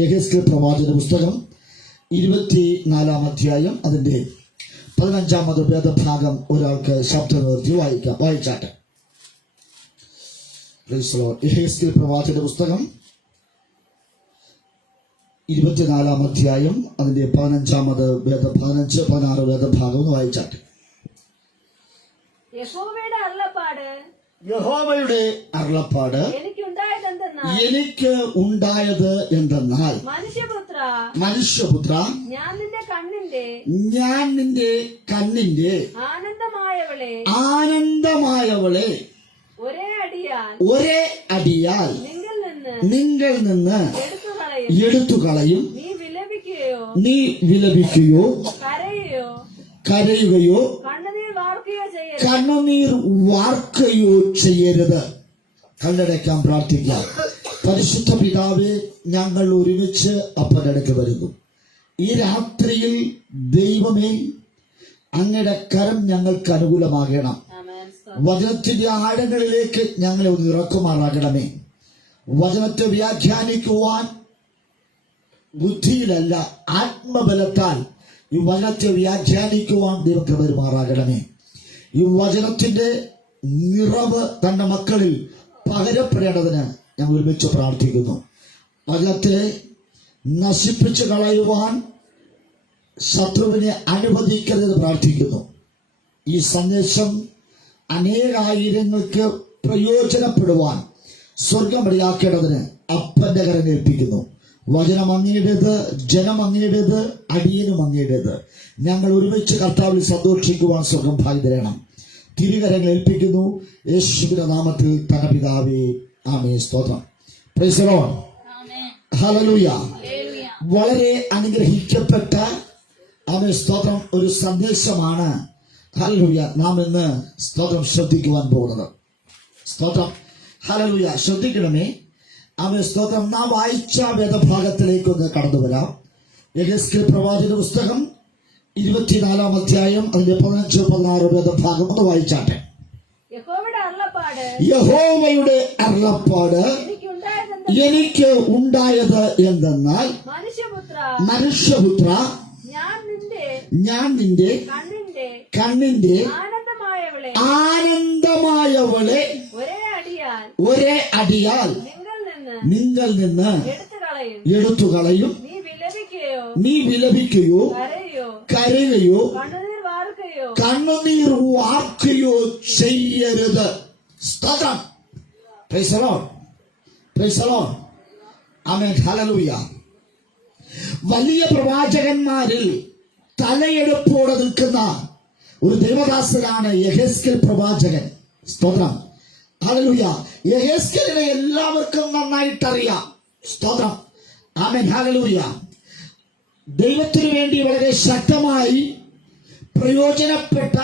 യെഹെസ്കേൽ പ്രവാചകന്റെ പുസ്തകം 24-ാം അധ്യായം അതിന്റെ 15-ാമത് വേദഭാഗം ഒരാൾക്ക് ശബ്ദം നിർത്തി വായിച്ചാട്ടെ. യെഹെസ്കേൽ പ്രവാചകന്റെ പുസ്തകം 24-ാം അധ്യായം അതിന്റെ 15-ാമത് 16 വേദഭാഗം ഒന്ന് വായിച്ചാട്ടെ. യഹോവയുടെ അരുളപ്പാട് എനിക്ക് ഉണ്ടായത് എന്തെന്നാൽ, മനുഷ്യപുത്ര, ഞാൻ നിന്റെ കണ്ണിന്റെ ആനന്ദമായവളെ ഒരേ അടിയാൽ നിങ്ങൾ നിന്ന് എടുത്തുകളയും. നീ വിലപിക്കുകയോ കരയുകയോ കണ്ണുനീർ വാർക്കുകയോ ചെയ്യരുത്. കണ്ണടയ്ക്കാൻ പ്രാർത്ഥിക്കാം. പരിശുദ്ധ പിതാവേ, ഞങ്ങൾ ഒരുമിച്ച് അപ്പന്റെ അടുത്ത് വരുന്നു. ഈ രാത്രിയിൽ ദൈവമേ, അങ്ങയുടെ കരം ഞങ്ങൾക്ക് അനുകൂലമാകണം. വചനത്തിന്റെ ആഴങ്ങളിലേക്ക് ഞങ്ങളെ ഒന്ന് ഇറക്കുമാറാകണമേ. വചനത്തെ വ്യാഖ്യാനിക്കുവാൻ ബുദ്ധിയിലല്ല, ആത്മബലത്താൽ ഈ വചനത്തെ വ്യാഖ്യാനിക്കുവാൻ ദൈവം പെരുമാറാകണമേ. ഈ വചനത്തിന്റെ നിറവ് തന്റെ മക്കളിൽ പകരപ്പെടേണ്ടതിന് ഞാൻ ഒരുമിച്ച് പ്രാർത്ഥിക്കുന്നു. വചനത്തെ നശിപ്പിച്ചു കളയുവാൻ ശത്രുവിനെ അനുവദിക്കരുത് പ്രാർത്ഥിക്കുന്നു. ഈ സന്ദേശം അനേകായിരങ്ങൾക്ക് പ്രയോജനപ്പെടുവാൻ സ്വർഗം ഇടയാക്കേണ്ടതിന് അപ്പന്റെ കരം ഏൽപ്പിക്കുന്നു. വചനം അങ്ങയുടേത്, ജനം അങ്ങയുടേത്, അടിയനും അങ്ങയുടേത്. ഞങ്ങൾ ഒരുമിച്ച് കർത്താവിൽ സന്തോഷിക്കുവാൻ സ്വർഗം ഭാഗ്യം തരണം. തിരുകരങ്ങൾ ഏൽപ്പിക്കുന്നു യേശുവിന്റെ നാമത്തിൽ തന്നെ പിതാവേ, ആമേൻ. സ്തോത്രം. Praise the lord. ഹല്ലേലൂയ. വളരെ അനുഗ്രഹിക്കപ്പെട്ട ആമേൻ സ്തോത്രം ഒരു സന്ദേശമാണ് ഹല്ലേലൂയ നാം ഇന്ന് സ്തോത്രം ശ്രദ്ധിക്കുവാൻ പോകുന്നത്. സ്തോത്രം. ഹല്ലേലൂയ. ശ്രദ്ധിക്കണമേ. ആമേൻ സ്തോത്രം. നാം വായിച്ച വേദഭാഗത്തിലേക്ക് ഒന്ന് കടന്നു വരാം. യെഹെസ്കേൽ പ്രവാചകന്റെ പുസ്തകം 24-ാം അധ്യായം അതിന്റെ 15-16 വേദഭാഗം ഒന്ന് വായിച്ചാട്ടെ. യഹോവയുടെ അരുളപ്പാട് എനിക്ക് ഉണ്ടായത് എന്തെന്നാൽ, മനുഷ്യപുത്ര, ഞാൻ നിന്റെ കണ്ണിന്റെ ആനന്ദമായവളെ ഒരേ അടിയാൽ നിങ്ങൾ നിന്ന് എടുത്തുകളയും. നീ വിലപിക്കുകയോ കരയുകയോ കണ്ണുനീർ വാർക്കുകയോ ചെയ്യരുത്. സ്തോത്രം. Praise the lord. Praise the Lord. Amen. Hallelujah. വലിയ പ്രവാചകന്മാരിൽ തലയെടുപ്പോടെ നിൽക്കുന്ന ഒരു ദൈവദാസനാണ് യെഹെസ്കേൽ പ്രവാചകൻ. സ്തോത്രം. ഹല്ലേലൂയ. യെഹെസ്കേലിനെ എല്ലാവർക്കും നന്നായിട്ടറിയാം. സ്തോത്രം. ആമേൻ. ഹല്ലേലൂയ. ദൈവത്തിനു വേണ്ടി വളരെ ശക്തമായി പ്രയോജനപ്പെട്ട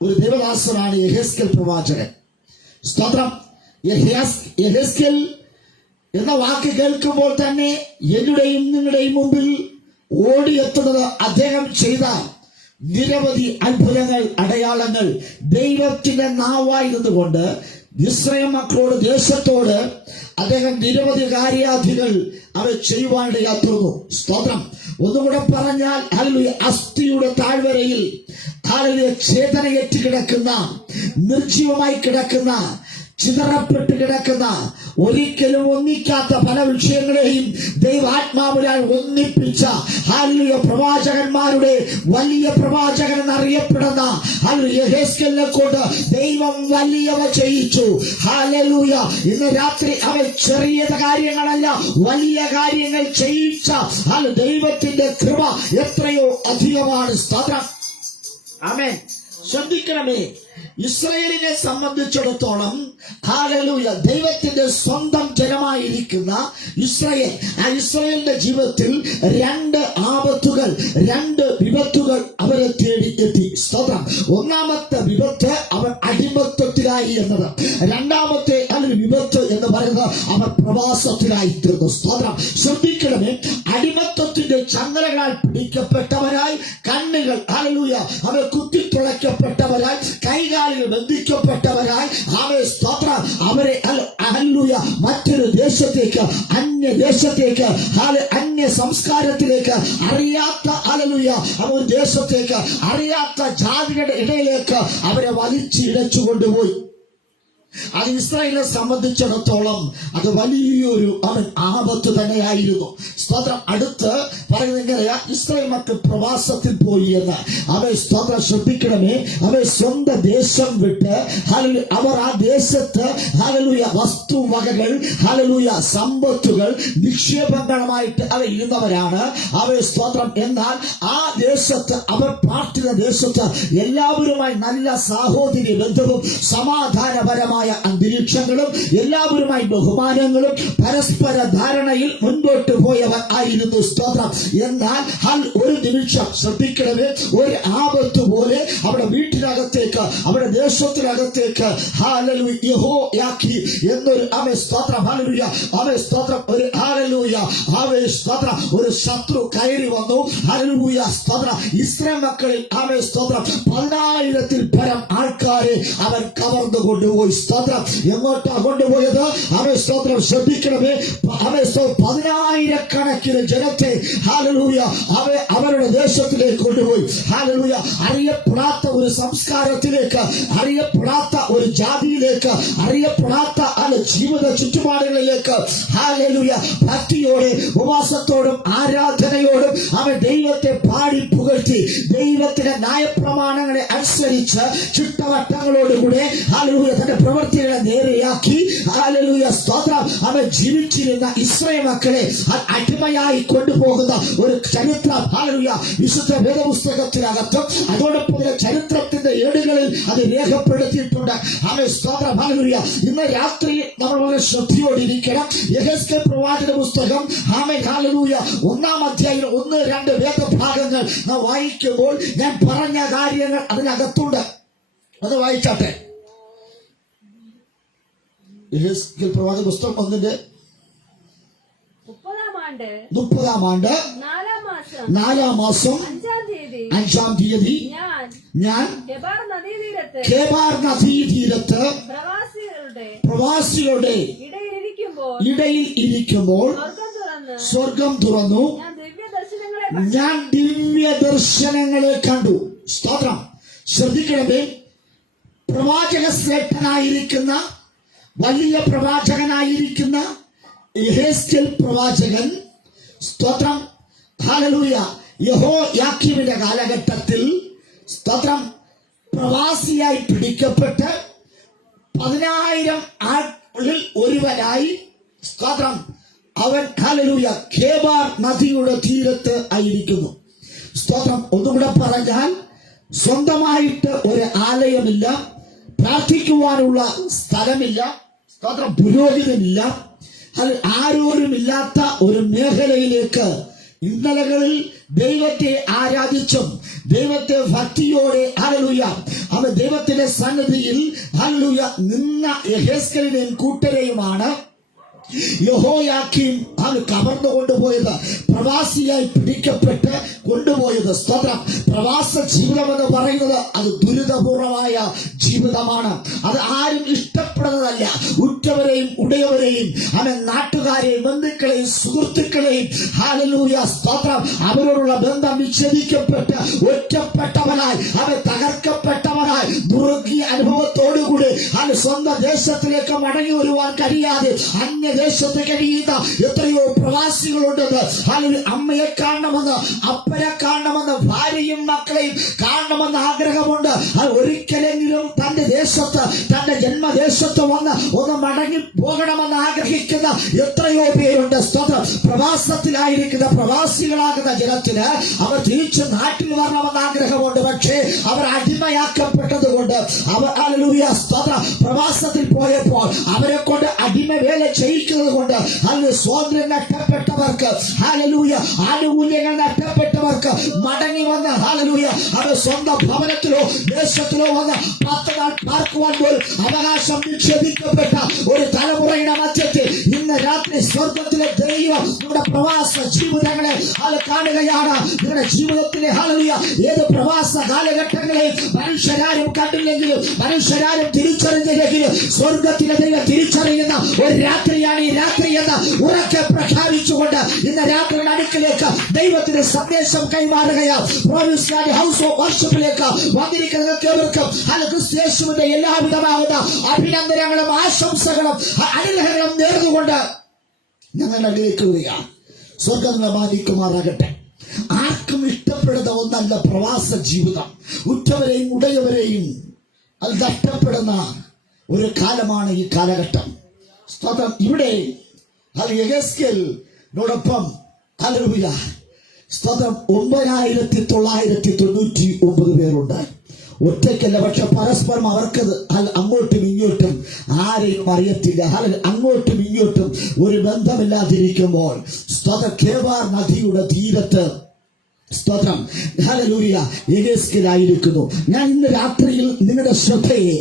ഒരു ദൈവദാസനാണ് യെഹെസ്കേൽ പ്രവാചകൻ. സ്തോത്രം. യെഹെസ്കേൽ എന്ന വാക്ക് കേൾക്കുമ്പോൾ തന്നെ എന്നുടെയും നിങ്ങളുടെയും മുമ്പിൽ ഓടിയെത്തുന്നത് അദ്ദേഹം ചെയ്ത നിരവധി അത്ഭുതങ്ങൾ, അടയാളങ്ങൾ, ദൈവത്തിന്റെ നാവായി നിന്നുകൊണ്ട് ഇസ്രായേൽ മക്കളോട്, ദേശത്തോട് അദ്ദേഹം നിരവധി കാര്യാധികൾ അവർ ചെയ്യുവാനിടയാത്തുന്നു. സ്തോത്രം. ഒന്നുകൂടെ പറഞ്ഞാൽ ഹല്ലേലൂയ, അസ്ഥിയുടെ താഴ്വരയിൽ ഹല്ലേലൂയ ചേതനയേറ്റ് കിടക്കുന്ന, നിർജീവമായി കിടക്കുന്ന, ചിതറപ്പെട്ട് കിടക്കുന്ന, ഒരിക്കലും ഒന്നിക്കാത്ത പല വിഷയങ്ങളെയും ദൈവാത്മാവിനാൽ ഒന്നിപ്പിച്ച ഹല്ലേലൂയ പ്രവാചകന്മാരുടെ വലിയ പ്രവാചകൻ എന്നറിയപ്പെടുന്ന ഹല്ലേലൂയ യെഹെസ്കേലിനെ കൊണ്ട് ദൈവം വലിയവ ചെയ്യിച്ചു. ഹല്ലേലൂയ. ഇന്ന് രാത്രി അവൻ ചെറിയ കാര്യങ്ങളല്ല, വലിയ കാര്യങ്ങൾ ചെയ്യിച്ച ദൈവത്തിന്റെ കൃപ എത്രയോ അധികമാണ്. സ്തോത്രം. ആമേൻ. ശ്രദ്ധിക്കണമേ. ഇസ്രായേലിനെ സംബന്ധിച്ചിടത്തോളം ഹല്ലേലൂയ ദൈവത്തിന്റെ സ്വന്തം ജനമായിരിക്കുന്ന ഇസ്രായേൽ, ആ ഇസ്രായേലിന്റെ ജീവിതത്തിൽ രണ്ട് ആപത്തുകൾ, രണ്ട് വിപത്തുകൾ അവരെ തേടി എത്തി. സ്തോത്രം. ഒന്നാമത്തെ വിപത്ത് അവർ അടിമത്വത്തിലായി എന്നത്. രണ്ടാമത്തെ വിപത്ത് എന്ന് പറയുന്നത് അവർ പ്രവാസത്തിലായി തീർന്നു. സ്തോത്രം. ശ്രദ്ധിക്കണമേ. അടിമത്വത്തിന്റെ ചങ്ങലകളാൽ പിടിക്കപ്പെട്ടവരായി കണ്ണുകൾ ഹല്ലേലൂയ അവർ കുത്തിത്തുളയ്ക്ക അടയ്ക്കപ്പെട്ടവരായി, കൈകാലുകൾ ബന്ധിക്കപ്പെട്ടവരായി, ആമേൻ സ്തോത്രം, അവരെ ഹല്ലേലൂയ മറ്റൊരു ദേശത്തേക്ക്, അന്യദേശത്തേക്ക്, അന്യ സംസ്കാരത്തിലേക്ക്, അറിയാത്ത ഹല്ലേലൂയ ഒരു ദേശത്തേക്ക്, അറിയാത്ത ജാതികളുടെ ഇടയിലേക്ക് അവരെ വലിച്ചിഴച്ചു കൊണ്ടുപോയി. അത് ഇസ്രായേലിനെ സംബന്ധിച്ചിടത്തോളം അത് വലിയൊരു ആപത്ത് തന്നെയായിരുന്നു. സ്തോത്രം. അടുത്ത് പറയുന്നത് എങ്ങനെയാ? ഇസ്രായേൽ മക്കൾ പ്രവാസത്തിൽ പോയി എന്ന്. അവയെ സ്തോത്രം ശ്രദ്ധിക്കണമേ. അവയെ സ്വന്തം ദേശം വിട്ട് അവർ ആ ദേശത്ത് ഹല്ലേലൂയ വസ്തുവകകൾ, ഹല്ലേലൂയ സമ്പത്തുകൾ, നിക്ഷേപങ്ങളുമായിട്ട് അവർ ഇരുന്നവരാണ്. അവയെ സ്തോത്രം. എന്നാൽ ആ ദേശത്ത്, അവർ പാർട്ടിയുടെ ദേശത്ത് എല്ലാവരുമായി നല്ല സാഹോദര്യ ബന്ധവും സമാധാനപരമായ അന്തരീക്ഷങ്ങളും എല്ലാവരുമായി ബഹുമാനങ്ങളും പരസ്പര ധാരണയിൽ മുൻപോട്ട് പോയവർ ആയിരുന്നു. സ്തോത്രം. എന്നാൽ ഒരു നിമിഷം ശ്രദ്ധിക്കണമേ, ഒരു ആപത്ത് പോലെ അവിടെ വീട്ടിനകത്തേക്ക്, അവിടെ ദേശത്തിനകത്തേക്ക് ഹല്ലേലൂയ യഹോയാക്കി എന്നൊരു സ്തോത്രം, ഹല്ലേലൂയ സ്തോത്രം, ഒരു ഹല്ലേലൂയ സ്തോത്രം, ഒരു ശത്രു കയറി വന്നു. ഹല്ലേലൂയ സ്തോത്രം. ഇസ്രായേൽ മക്കളിൽ സ്തോത്രം 10,000-ൽ പരം ആൾക്കാരെ അവൻ കവർന്നു കൊണ്ടുപോയി. സ്തോത്രം. എങ്ങോട്ടാ കൊണ്ടുപോയത്? സ്തോത്രം ശ്രദ്ധിക്കണമേ. 10,000-കണക്കിന് ജനത്തെ ഹല്ലേലൂയ അവരുടെ ദേശത്തിലേക്ക് കൊണ്ടുപോയി. ഹല്ലേലൂയ. അറിയപ്പെടാത്ത ഒരു സംസ്കാരത്തിലേക്ക്, അറിയപ്പെടാത്ത ഒരു ജാതിയിലേക്ക്, അറിയപ്പെടാത്ത ജീവിത ചുറ്റുപാടുകളിലേക്ക് ഹല്ലേലൂയ ഭക്തിയോടെ, ഉപവാസത്തോടും ആരാധനയോടും അവൻ ദൈവത്തെ പാടി പുകഴ്ത്തി, ദൈവത്തിന്റെ ന്യായപ്രമാണങ്ങളെ അനുസരിച്ച് ചിട്ടവട്ടങ്ങളോടുകൂടെ ഹല്ലേലൂയ തന്റെ പ്രവൃത്തികളെ നേരെയാക്കി ഹല്ലേലൂയ സ്തോത്രം അവൻ ജീവിച്ചിരുന്ന ഇസ്രായേൽ മക്കളെ അടിമയായി കൊണ്ടുപോകുന്ന ഒരു ചരിത്രം ഹല്ലേലൂയ വിശുദ്ധ വേദപുസ്തകത്തിനകത്തും അതോടൊപ്പം ചരിത്രത്തിന്റെ ഏടുകളിൽ അത് രേഖപ്പെടുത്തിയിട്ടുണ്ട്. അവൻ സ്തോത്രം. ഹല്ലേലൂയ. ഇന്ന് രാത്രി നമ്മൾ വളരെ ശ്രദ്ധയോടിരിക്കണം. യെഹെസ്കേൽ പ്രവാചക പുസ്തകം ഹല്ലേലൂയ 1-ാം അധ്യായം 1-2 വേദഭാഗങ്ങൾ നാം വായിക്കുമ്പോൾ ഞാൻ പറഞ്ഞ കാര്യങ്ങൾ അതിനകത്തുണ്ട്. അത് വായിച്ചാട്ടെ. യെഹെസ്കേൽ പ്രവാചക പുസ്തകം 1-ന്റെ 30-ാം ആണ്ട് 4-ാം മാസം 5-ാം തീയതി ഞാൻ കെബാർ നദീതീരത്ത് പ്രവാസികളുടെ ഇടയിൽ ഇരിക്കുമ്പോൾ സ്വർഗം തുറന്നു, ഞാൻ ദിവ്യ ദർശനങ്ങളെ കണ്ടു. സ്തോത്രം. ശ്രദ്ധിക്കണമേ. പ്രവാചക ശ്രേഷ്ഠനായിരിക്കുന്ന, വലിയ പ്രവാചകനായിരിക്കുന്ന യെഹെസ്കേൽ പ്രവാചകൻ സ്തോത്രം ഹല്ലേലൂയ യഹോയാക്കീമിന്റെ കാലഘട്ടത്തിൽ സ്തോത്രം പ്രവാസിയായി പിടിക്കപ്പെട്ട് 10,000 ആളിൽ ഒരുവനായി സ്തോത്രം അവൻ ഹല്ലേലൂയ കെബാർ നദിയുടെ തീരത്ത് ആയിരിക്കുന്നു. സ്തോത്രം. ഒന്നുകൂടെ പറഞ്ഞാൽ, സ്വന്തമായിട്ട് ഒരു ആലയമില്ല, പ്രാർത്ഥിക്കുവാനുള്ള സ്ഥലമില്ല, സ്തോത്രം, പുരോഹിതനില്ല, ആരോരുമില്ലാത്ത ഒരു മേഖലയിലേക്ക് ഇന്നലകളിൽ ദൈവത്തെ ആരാധിച്ചും ദൈവത്തെ ഭക്തിയോടെ ഹല്ലേലൂയ അവൻ ദൈവത്തിന്റെ സന്നിധിയിൽ ഹല്ലേലൂയ നിന്ന യെഹെസ്കേലിനെയും കൂട്ടരെയുമാണ് യഹോയാക്കീം കവർന്നു കൊണ്ടുപോയത്, പ്രവാസിയായി പിടിക്കപ്പെട്ട് കൊണ്ടുപോയത്. സ്തോത്രം. പ്രവാസ ജീവിതം എന്ന് പറയുന്നത് അത് ദുരിതപൂർണമായ ജീവിതമാണ്. അത് ആരും ഇഷ്ടപ്പെടുന്നതല്ല. ഉറ്റവരെയും ഉടയവരെയും അവൻ നാട്ടുകാരെയും ബന്ധുക്കളെയും സുഹൃത്തുക്കളെയും ഹല്ലേലൂയ സ്തോത്രം അവരോടുള്ള ബന്ധം വിച്ഛേദിക്കപ്പെട്ട് ഒറ്റപ്പെട്ടവനായി അവൻ തകർക്കപ്പെട്ടവനായി ദുർഗീയ അനുഭവത്തോടുകൂടി അവൻ സ്വന്തം ദേശത്തിലേക്ക് മടങ്ങി വരുവാൻ കഴിയാതെ അന്യദേശത്ത് കഴിയുന്ന എത്രയോ പ്രവാസികളുണ്ടെന്ന്. അമ്മയെ കാണണമെന്ന്, അപ്പനെ കാണണമെന്ന്, ഭാര്യയും മക്കളെയും കാണണമെന്ന് ആഗ്രഹമുണ്ട്. ഒരിക്കലെങ്കിലും തന്റെ ദേശത്ത്, തന്റെ ജന്മദേശത്ത് വന്ന് ഒന്ന് മടങ്ങി പോകണമെന്ന് ആഗ്രഹിക്കുന്ന എത്രയോ പേരുണ്ട്. സ്തോത്രം. പ്രവാസത്തിലായിരിക്കുന്ന പ്രവാസികളാകുന്ന ജനത്തിന് അവർ തിരിച്ച് നാട്ടിൽ വരണമെന്ന് ആഗ്രഹമുണ്ട്. പക്ഷേ അവർ അടിമയാക്കപ്പെട്ടത് കൊണ്ട് അവർ ഹല്ലേലൂയ സ്തോത്രം പ്രവാസത്തിൽ പോയപ്പോൾ അവരെ കൊണ്ട് അടിമ വേല ചെയ്യിക്കുന്നത് കൊണ്ട് ഹല്ലേലൂയ സ്വാതന്ത്ര്യം നഷ്ടപ്പെട്ടവർക്ക്, ഹല്ലേലൂയ ആനുകൂല്യങ്ങൾ നഷ്ടപ്പെട്ടവർക്ക് മടങ്ങി വന്ന് ഹല്ലേലൂയ അവർ സ്വന്തം ഭവനത്തിലോ ദേശത്തിലോ വന്ന് 10 നാൾ പാർക്കുവാൻ പോലും അവകാശം നിഷേധിക്കപ്പെട്ട ഒരു തലമുറയുടെ മധ്യത്തിൽ ഇന്ന് രാത്രി സ്വർഗത്തിലെ ദൈവം നമ്മുടെ പ്രവാസ ജീവിതങ്ങളെ കാണുകയാണ്. നിങ്ങളുടെ ജീവിതത്തിലെ ഹല്ലേലൂയ ഏത് പ്രവാസ കാലഘട്ടങ്ങളെ മനുഷ്യരാരും കണ്ടില്ലെങ്കിലും മനുഷ്യരാരും തിരിച്ചറിഞ്ഞില്ലെങ്കിലും സ്വർഗത്തിലെ ദൈവം തിരിച്ചറിയുന്ന ഒരു രാത്രിയാണ് ഈ രാത്രി എന്ന് ഉറക്കെ പ്രഖ്യാപിച്ചുകൊണ്ട് ഇന്ന് രാത്രിയുടെ അടുക്കിലേക്ക് ദൈവത്തിന്റെ സന്ദേശം കൈമാറുകയാണ്. പ്രോവിൻഷ്യൽ ഹൗസ് ഓഫ് വർഷിപ്പിലേക്ക് വന്നിരിക്കുന്നവർക്ക് ഏവർക്കും യേശുവിന്റെ എല്ലാവിധമാകുന്ന അഭിനന്ദനങ്ങളും ആശംസകളും അനുഗ്രഹങ്ങളും നേർന്നുകൊണ്ട് ഞങ്ങളുടെ അടുക്കിലേക്ക് വരികയാണ്. സ്വർഗം മാനിക്കുമാറാകട്ടെ. ആർക്കും ഇഷ്ടപ്പെടുന്ന ഒന്നല്ല പ്രവാസ ജീവിതം. ഉറ്റവരെയും ഉടയവരെയും അത് നഷ്ടപ്പെടുന്ന ഒരു കാലമാണ് ഈ കാലഘട്ടം. സ്തോത്രം. ഇവിടെ യെഹെസ്കേലിനോടൊപ്പം ഹല്ലേലൂയ സ്തോത്രം 9999 പേരുണ്ട്. ഒറ്റയ്ക്കല്ല, പക്ഷെ പരസ്പരം അവർക്ക് അങ്ങോട്ടും ഇങ്ങോട്ടും ആരെയും അറിയത്തില്ല. അങ്ങോട്ടും ഇങ്ങോട്ടും ഒരു ബന്ധമില്ലാതിരിക്കുമ്പോൾ സ്തോത്രം കേബാർ നദിയുടെ തീരത്ത് സ്തോത്രം ഹല്ലേലൂയ യെഹെസ്കേലായിരിക്കുന്നു. ഞാൻ ഇന്ന് രാത്രിയിൽ നിങ്ങളുടെ ശ്രദ്ധയെ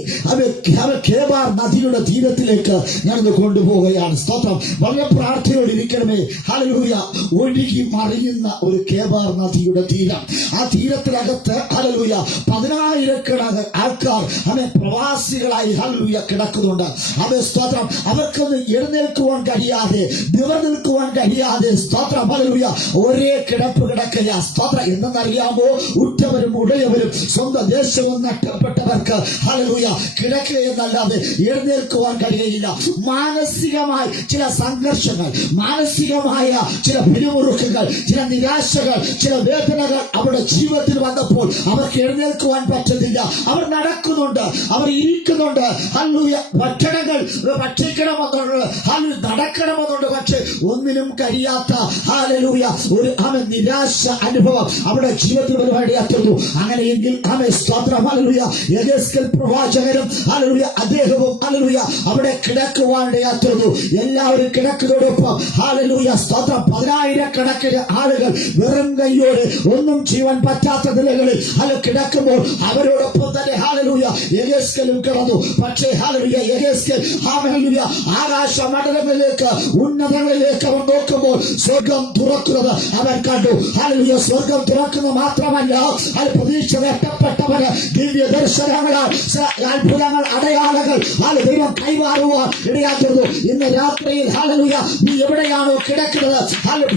കേബാർ നദിയുടെ തീരത്തിലേക്ക് ഞാനിന്ന് കൊണ്ടുപോവുകയാണ്. സ്തോത്രം. വളരെ പ്രാർത്ഥനയോടെ ഇരിക്കണമേ. ഹല്ലേലൂയ ഒഴുകി മറിയുന്ന ഒരു കേബാർ നദിയുടെ തീരം. ആ തീരത്തിനകത്ത് ഹല്ലേലൂയ 10,000 ആൾക്കാർ പ്രവാസികളായി ഹല്ലേലൂയ കിടക്കുന്നുണ്ട്. സ്തോത്രം. അവർക്കൊന്ന് എഴുന്നേൽക്കുവാൻ കഴിയാതെ നിവർന്നു നിൽക്കുവാൻ കഴിയാതെ സ്തോത്രം ഹല്ലേലൂയ ഒരേ കിടപ്പ് കിടക്കുക. സ്തോത്രം. എന്തെന്നറിയാമോ? ഉറ്റവരും ഉടയവരും സ്വന്തം ദേശവും നഷ്ടപ്പെട്ടവർക്ക് ഹല്ലേലൂയ കിടക്കുകയെന്നല്ലാതെ എഴുന്നേൽക്കുവാൻ കഴിയുകയില്ല. മാനസികമായ ചില സംഘർഷങ്ങൾ, മാനസികമായ ചില പിരിമുറുക്കങ്ങൾ, ചില നിരാശകൾ, ചില വേദനകൾ അവരുടെ ജീവിതത്തിൽ വന്നപ്പോൾ അവർക്ക് എഴുന്നേൽക്കുവാൻ പറ്റുന്നില്ല. അവർ നടക്കുന്നുണ്ട്, അവർ ഇരിക്കുന്നുണ്ട്. ഹല്ലേലൂയ ഭക്ഷണങ്ങൾ ഭക്ഷിക്കണമെന്നുണ്ട്, ഹല്ലേലൂയ നടക്കണമെന്നുണ്ട്. പക്ഷെ ഒന്നിനും കഴിയാത്ത ഹല്ലേലൂയ ഒരു നിരാശ അനുഭവം അവിടെ ജീവിതത്തിൽ പരിപാടിയാക്കുന്നു. അങ്ങനെയെങ്കിൽ സ്തോത്രം ഹല്ലേലൂയ യെഹെസ്കേൽ പ്രവാചകനും ഹല്ലേലൂയ അദ്ദേഹവും ഹല്ലേലൂയ അവിടെ കിടക്കുവാനിടയാക്കുന്നു. എല്ലാവരും കിടക്കുന്നതോടൊപ്പം ഹല്ലേലൂയ സ്തോത്രം 10,000 ആളുകൾ വെറും കൈയോടെ ഒന്നും ചെയ്യാൻ പറ്റാത്ത നിലകളിൽ കിടക്കുമ്പോൾ അവരോടൊപ്പം തന്നെ ഹല്ലേലൂയ യെഹെസ്കേലും കിടന്നു. പക്ഷേ ഹല്ലേലൂയ യെഹെസ്കേൽ ഹല്ലേലൂയ ആകാശ മണ്ഡലങ്ങളിലേക്ക് ഉന്നതങ്ങളിലേക്ക് അവൻ നോക്കുമ്പോൾ സ്വർഗം തുറക്കുന്നത് അവൻ കണ്ടു. ഹല്ലേലൂയ സ്വർഗം തുറക്കുന്നത് മാത്രമല്ല, അത് പ്രതീക്ഷ നഷ്ടപ്പെട്ടവന് ദിവ്യ ദർശനങ്ങളാൽ അത്ഭുതങ്ങൾ അടയാളങ്ങൾ ദൈവം കൈമാറുവാൻ ഇടയാക്കുന്നു. ഇന്ന് രാത്രിയിൽ ഹല്ലേലൂയ നീ എവിടെയാണോ കിടക്കുന്നത്,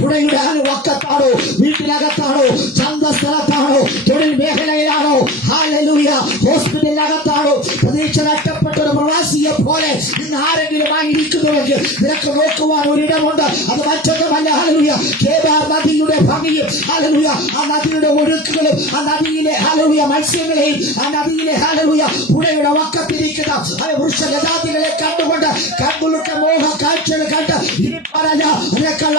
പുഴയുടെ വക്കത്താണോ, വീട്ടിനകത്താണോ, ചന്തസ്ഥലത്താണോ, തൊഴിൽ മേഖലയിലാണോ, ഹല്ലേലൂയ ഹോസ്പിറ്റലിനകത്താണോ, പ്രതീക്ഷ നഷ്ടപ്പെട്ട ഒരു പ്രവാസിയെ പോലെ ഇന്ന് ആരെങ്കിലും ആയിരിക്കുന്നുവെങ്കിൽ നിനക്ക് നോക്കുവാൻ ഒരിടമുണ്ട്. അത് മറ്റൊന്നുമല്ല ഹല്ലേലൂയ കേബാർ നദിയുടെ ഭംഗിയും ഹല്ലേലൂയ ആ നദിയുടെ ഒഴുക്കുകളും ആ നദിയിലെ ഹല്ലേലൂയ മത്സ്യങ്ങളെയും ആ നദിയിലെ ഹല്ലേലൂയ പുഴയുടെ വക്കത്തിരിക്കുന്ന വൃക്ഷലതാദികളെ കണ്ടുകൊണ്ട് കണ്ണുകളുടെ മോഹ കാഴ്ചകൾ കണ്ട് ഇനി പറഞ്ഞ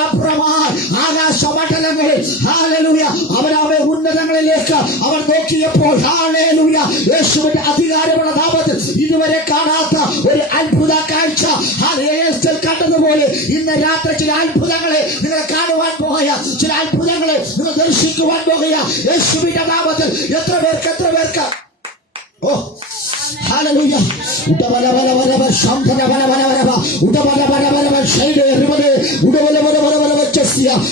അപ്പുറമായി ആകാശമണ്ഡലങ്ങളിൽ ഹല്ലേലൂയ അവരവരെ ഉന്നതങ്ങളിലേക്ക് അവർ നോക്കിയപ്പോൾ ഹല്ലേലൂയ യേശുവിന്റെ അധികാരമുള്ള നാമത്തിൽ ഇതുവരെ കാണാത്ത ഒരു അത്ഭുത കാഴ്ച യെഹെസ്കേൽ കണ്ടതുപോലെ ഇന്ന് രാത്രി ചില അത്ഭുതങ്ങളെ നിങ്ങൾ കാണുവാൻ പോയ, ചില അത്ഭുതങ്ങളെ നിങ്ങൾ ദർശിക്കുവാൻ പോകുക യേശുവിന്റെ നാമത്തിൽ. എത്ര പേർക്ക് ഓ ഹല്ലേലൂയ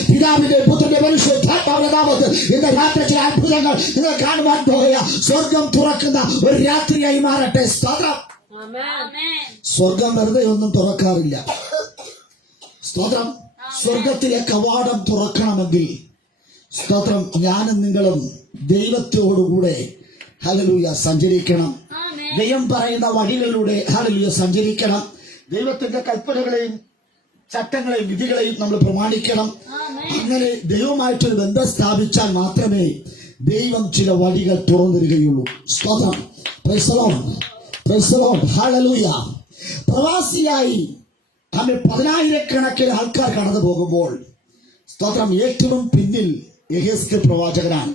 പിതാവിന്റെ പുത്രന്റെ പരിശുദ്ധാത്മാവിന്റെ നാമത്തിൽ ഇന്ന് രാത്രി ചില അത്ഭുതങ്ങൾ നിങ്ങൾ കാണുവാൻ പോകുക. സ്വർഗം തുറക്കുന്ന ഒരു രാത്രിയായി മാറട്ടെ. സ്തോത്രം. സ്വർഗം വെറുതെ ഒന്നും തുറക്കാറില്ല. സ്തോത്രം. സ്വർഗത്തിലെ കവാടം തുറക്കണമെങ്കിൽ സ്തോത്രം ഞാനും നിങ്ങളും ദൈവത്തോടുകൂടെ ഹല്ലേലൂയ സഞ്ചരിക്കണം. ദൈവം പറയുന്ന വഴികളിലൂടെ ഹല്ലേലൂയ സഞ്ചരിക്കണം. ദൈവത്തിന്റെ കൽപ്പനകളെയും ചട്ടങ്ങളെയും വിധികളെയും നമ്മൾ പ്രമാണിക്കണം. അങ്ങനെ ദൈവമായിട്ടൊരു ബന്ധം സ്ഥാപിച്ചാൽ മാത്രമേ ദൈവം ചില വഴികൾ തുറന്നിരിക്കുകയുള്ളൂ. സ്തോത്രം. Praise the lord. Praise the lord. ഹല്ലേലൂയ. പ്രവാസിയായി 10,000 ആൾക്കാർ കടന്നു പോകുമ്പോൾ സ്തോത്രം ഏറ്റവും പിന്നിൽ യെഹെസ്കേൽ പ്രവാചകനാണ്.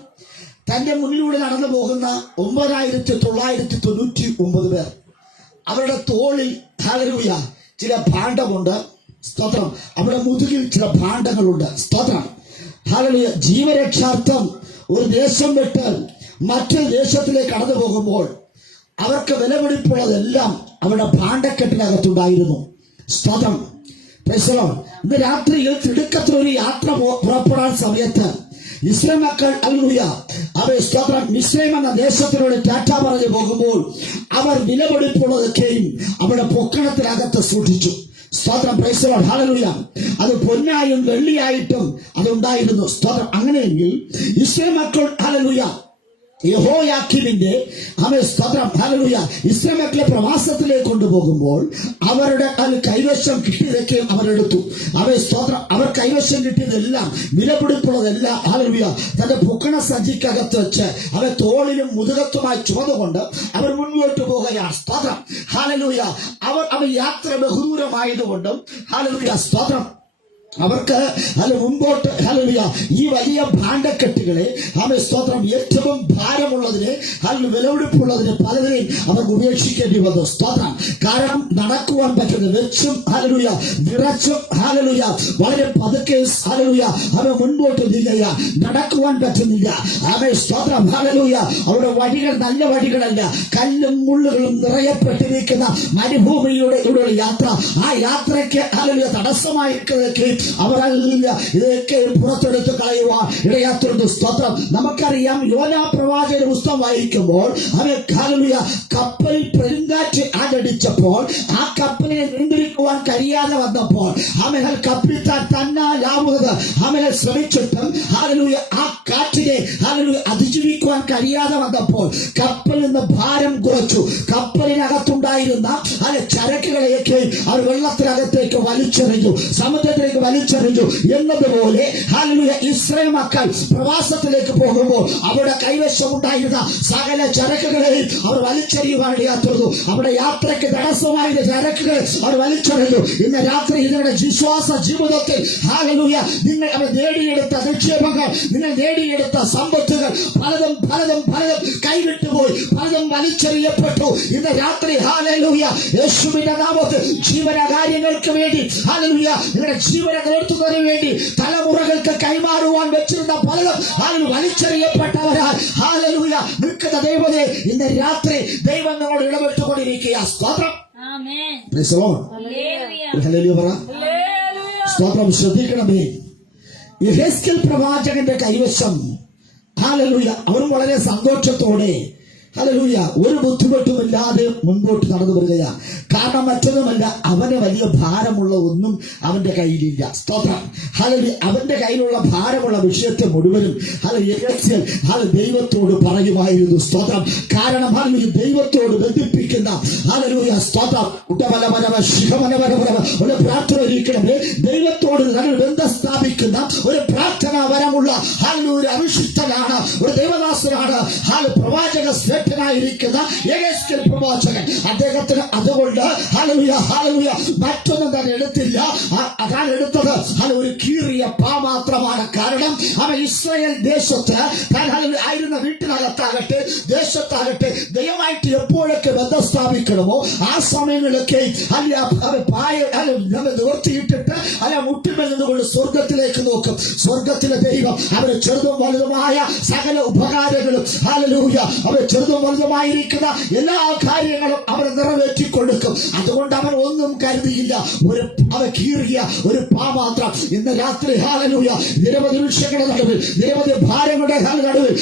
തന്റെ മുന്നിലൂടെ നടന്നു പോകുന്ന 9,999 പേർ. അവരുടെ തോളിൽ ഹല്ലേലൂയ ചില ഭാണ്ഡമുണ്ട്. സ്തോത്രം. അവരുടെ മുതുകിൽ ചില ഭാണ്ഡങ്ങളുണ്ട്. സ്തോത്രം. ഹല്ലേലൂയ. ജീവരക്ഷാർത്ഥം ഒരു ദേശം വിട്ട് മറ്റൊരു ദേശത്തിലേക്ക് കടന്നു പോകുമ്പോൾ അവർക്ക് വിലപിടിപ്പുള്ളതെല്ലാം അവരുടെ ഭാണ്ഡക്കെട്ടിനകത്തുണ്ടായിരുന്നു. സ്തോത്രം. Praise the Lord. ഇന്ന് രാത്രിയിൽ തിടുക്കത്തിലൊരു യാത്ര പുറപ്പെടാൻ സമയത്ത് ഇസ്രായേൽ മക്കൾ ഹല്ലേലൂയ അവർ സ്തോത്രം മിസ്രൈം എന്ന ദേശത്തിനോട് ടാറ്റ പറഞ്ഞു പോകുമ്പോൾ അവർ വിലപിടിപ്പുള്ളതൊക്കെയും അവിടെ പൊക്കണത്തിനകത്ത് സൂക്ഷിച്ചു. സ്തോത്രം. Praise the lord. ഹല്ലേലൂയ. അത് പൊന്നായും വെള്ളിയായിട്ടും അതുണ്ടായിരുന്നു. സ്തോത്രം. അങ്ങനെയെങ്കിൽ ഇസ്രായേൽ മക്കൾ ഹല്ലേലൂയ യഹോയാക്കീമിന്റെ സ്തോത്രം ഹല്ലേലൂയ ഇസ്രായേൽ മക്കളെ പ്രവാസത്തിലേക്ക് കൊണ്ടുപോകുമ്പോൾ അവരുടെ കൈവശം കിട്ടിയതൊക്കെയും അവരെടുത്തു. സ്തോത്രം. അവർ കൈവശം കിട്ടിയതെല്ലാം വിലപിടിപ്പുള്ളതെല്ലാം ഹല്ലേലൂയ തന്റെ പൊക്കണ സഞ്ചിക്കകത്ത് വെച്ച് അവർ തോളിലും മുതുകത്തുമായി ചുമന്നുകൊണ്ട് അവർ മുൻപോട്ട് പോകുകയാണ്. സ്തോത്രം. ഹല്ലേലൂയ. അവർ യാത്ര ബഹുദൂരമായതുകൊണ്ടും ഹല്ലേലൂയ സ്തോത്രം അവർക്ക് മുമ്പോട്ട് ഹല്ലേലൂയ ഈ വലിയ ഭാണ്ഡക്കെട്ടുകളെ സ്തോത്രം ഏറ്റവും ഭാരമുള്ളതിനെ വിലപിടിപ്പുള്ളതിനെ പലതിനെയും അവർക്ക് ഉപേക്ഷിക്കേണ്ടി വന്നു. സ്തോത്രം. കാരണം നടക്കുവാൻ പറ്റുന്നത് വെച്ചും ഹല്ലേലൂയ വിറച്ചും ഹല്ലേലൂയ വളരെ പതുക്കെ ഹല്ലേലൂയ അവ മുൻപോട്ട് നീങ്ങുക നടക്കുവാൻ പറ്റുന്നില്ല. സ്തോത്രം. ഹല്ലേലൂയ അവരുടെ വഴികൾ നല്ല വഴികളല്ല, കല്ലും മുള്ളുകളും നിറയപ്പെട്ടിരിക്കുന്ന മരുഭൂമിയുടെ യാത്ര. ആ യാത്രയ്ക്ക് ഹല്ലേലൂയ തടസ്സമായിരിക്കുന്നതൊക്കെ അവരല്ല ഇതൊക്കെ പുറത്തെടുത്ത് കളയുവാൻ ഇടയാത്തുണ്ട്. സ്തോത്രം. നമുക്കറിയാം യോനാ പ്രവാചകന്റെ പുസ്തകം വായിക്കുമ്പോൾ ഹല്ലേലൂയ കപ്പലിൽ പെരുങ്കാറ്റ് ആഞ്ഞടിച്ചപ്പോൾ ആ കപ്പലിനെ നിയന്ത്രിക്കുവാൻ കഴിയാതെ വന്നപ്പോൾ കപ്പിത്താൻ തന്നാലാവുന്നത് ശ്രമിച്ചിട്ടും ഹല്ലേലൂയ ആ കാറ്റിനെ ഹല്ലേലൂയ അതിജീവിക്കുവാൻ കഴിയാതെ വന്നപ്പോൾ കപ്പലിൽ നിന്ന് ഭാരം കുറച്ചു. കപ്പലിനകത്തുണ്ടായിരുന്ന ചരക്കുകളെയൊക്കെ അവർ വെള്ളത്തിനകത്തേക്ക് വലിച്ചെറിഞ്ഞു, സമുദ്രത്തിലേക്ക് വലിച്ചെറിഞ്ഞു. എന്നതുപോലെ ഹല്ലേലൂയ ഇസ്രായേൽ മക്കൾ പ്രവാസത്തിലേക്ക് പോകുമ്പോൾ അവരുടെ കൈവശം ഉണ്ടായിരുന്ന സകല ചരക്കുകളെയും അവർ വലിച്ചെറിയുവാൻ ഇടയാത്തുന്നു. അവിടെ യാത്രയ്ക്ക് തടസ്സമായ ചരക്കുകൾ അവർ വലിച്ചെറിഞ്ഞു. ഇന്ന് രാത്രി നിങ്ങളുടെ വിശ്വാസ ജീവിതത്തിൽ ഹല്ലേലൂയ നിങ്ങൾ നേടിയെടുത്ത നിക്ഷേപങ്ങൾ, നിങ്ങൾ നേടിയെടുത്ത സമ്പത്തുകൾ പലതും പലതും പലതും കൈവിട്ടുപോയി, പലതും വലിച്ചെറിയപ്പെട്ടു. ഇന്ന് രാത്രി ഹല്ലേലൂയ യേശുവിന്റെ നാമത്തിൽ ജീവന കാര്യങ്ങൾക്ക് വേണ്ടി ഹല്ലേലൂയ നിങ്ങളുടെ ജീവന നേടുന്നതിന് വേണ്ടി തലമുറകൾക്ക് കൈമാറുവാൻ വെച്ചിരുന്ന പലതും വലിച്ചെറിയപ്പെട്ടവരാൽ ഹല്ലേലൂയ നിൽക്കുന്ന ദൈവത്തെ ഇന്ന് രാത്രി ദൈവം നമ്മളോട് ഇടപെട്ടുകൊണ്ടിരിക്കുക. സ്തോത്രം. Praise the lord. ഹല്ലേലൂയ പറ. സ്തോത്രം. ശ്രദ്ധിക്കണമേ, യെഹെസ്കേൽ പ്രവാചകന്റെ കൈവശം ഹല്ലേലൂയ അവരും വളരെ സന്തോഷത്തോടെ ഹല്ലേലൂയ ഒരു ബുദ്ധിമുട്ടുമില്ലാതെ മുൻപോട്ട് നടന്നു വരികയാ. കാരണം മറ്റൊന്നുമല്ല, അവന് വലിയ ഭാരമുള്ള ഒന്നും അവന്റെ കയ്യിലില്ല. സ്തോത്രം. ഹല്ലേലൂയ അവന്റെ കയ്യിലുള്ള ഭാരമുള്ള വിഷയത്തെ മുഴുവനും യെഹെസ്കേൽ ദൈവത്തോട് പറയുമായിരുന്നു. സ്തോത്രം. കാരണം ഹല്ലേലൂയ ദൈവത്തോട് ബന്ധിപ്പിക്കുന്ന ഹല്ലേലൂയ സ്തോത്രം ഒരു പ്രാർത്ഥന ഇരിക്കണമേ. ദൈവത്തോട് ബന്ധം സ്ഥാപിക്കുന്ന ഒരു പ്രാർത്ഥനാ വരമുള്ള ഹല്ലേലൂയ അഭിഷിക്തനാണ്, ഒരു ദൈവദാസനാണ് പ്രവാചക ായിരിക്കുന്ന യെഹെസ്കേൽ പ്രവാചകൻ. അദ്ദേഹത്തിന് അതുകൊണ്ട് ഹല്ലേലൂയ ഹല്ലേലൂയ മറ്റൊന്നും തന്നെ എടുത്തില്ല. അതാണ് എടുത്തത് ഒരു കീറിയ മാത്രമാണ്. കാരണം അവൻ ഇസ്രായേൽ ദേശത്ത് ആയിരുന്ന വീട്ടിനകത്താകട്ടെ ദേശത്താകട്ടെ ദയവായിട്ട് എപ്പോഴൊക്കെ ബന്ധം സ്ഥാപിക്കണമോ ആ സമയങ്ങളിലൊക്കെ നിവർത്തിയിട്ടിട്ട് മുട്ടിന്മേൽ നിന്നുകൊണ്ട് സ്വർഗത്തിലേക്ക് നോക്കും. സ്വർഗത്തിലെ ദൈവം അവരെ ചെറുതും വലുതുമായ സകല ഉപകാരങ്ങളും ഹല്ലേലൂയ അവരെ ചെറുതും വലുതുമായിരിക്കുന്ന എല്ലാ കാര്യങ്ങളും അവർ നിറവേറ്റി കൊടുക്കും. അതുകൊണ്ട് അവർ ഒന്നും കരുതിയില്ല. അവർ കീറിയ ഒരു പാത്രം. ഇന്ന് രാത്രി ഹല്ലേലൂയ നിരവധി വൃക്ഷങ്ങളുടെ നടുവിൽ, നിരവധി ഭാരങ്ങളുടെ നടുവിൽ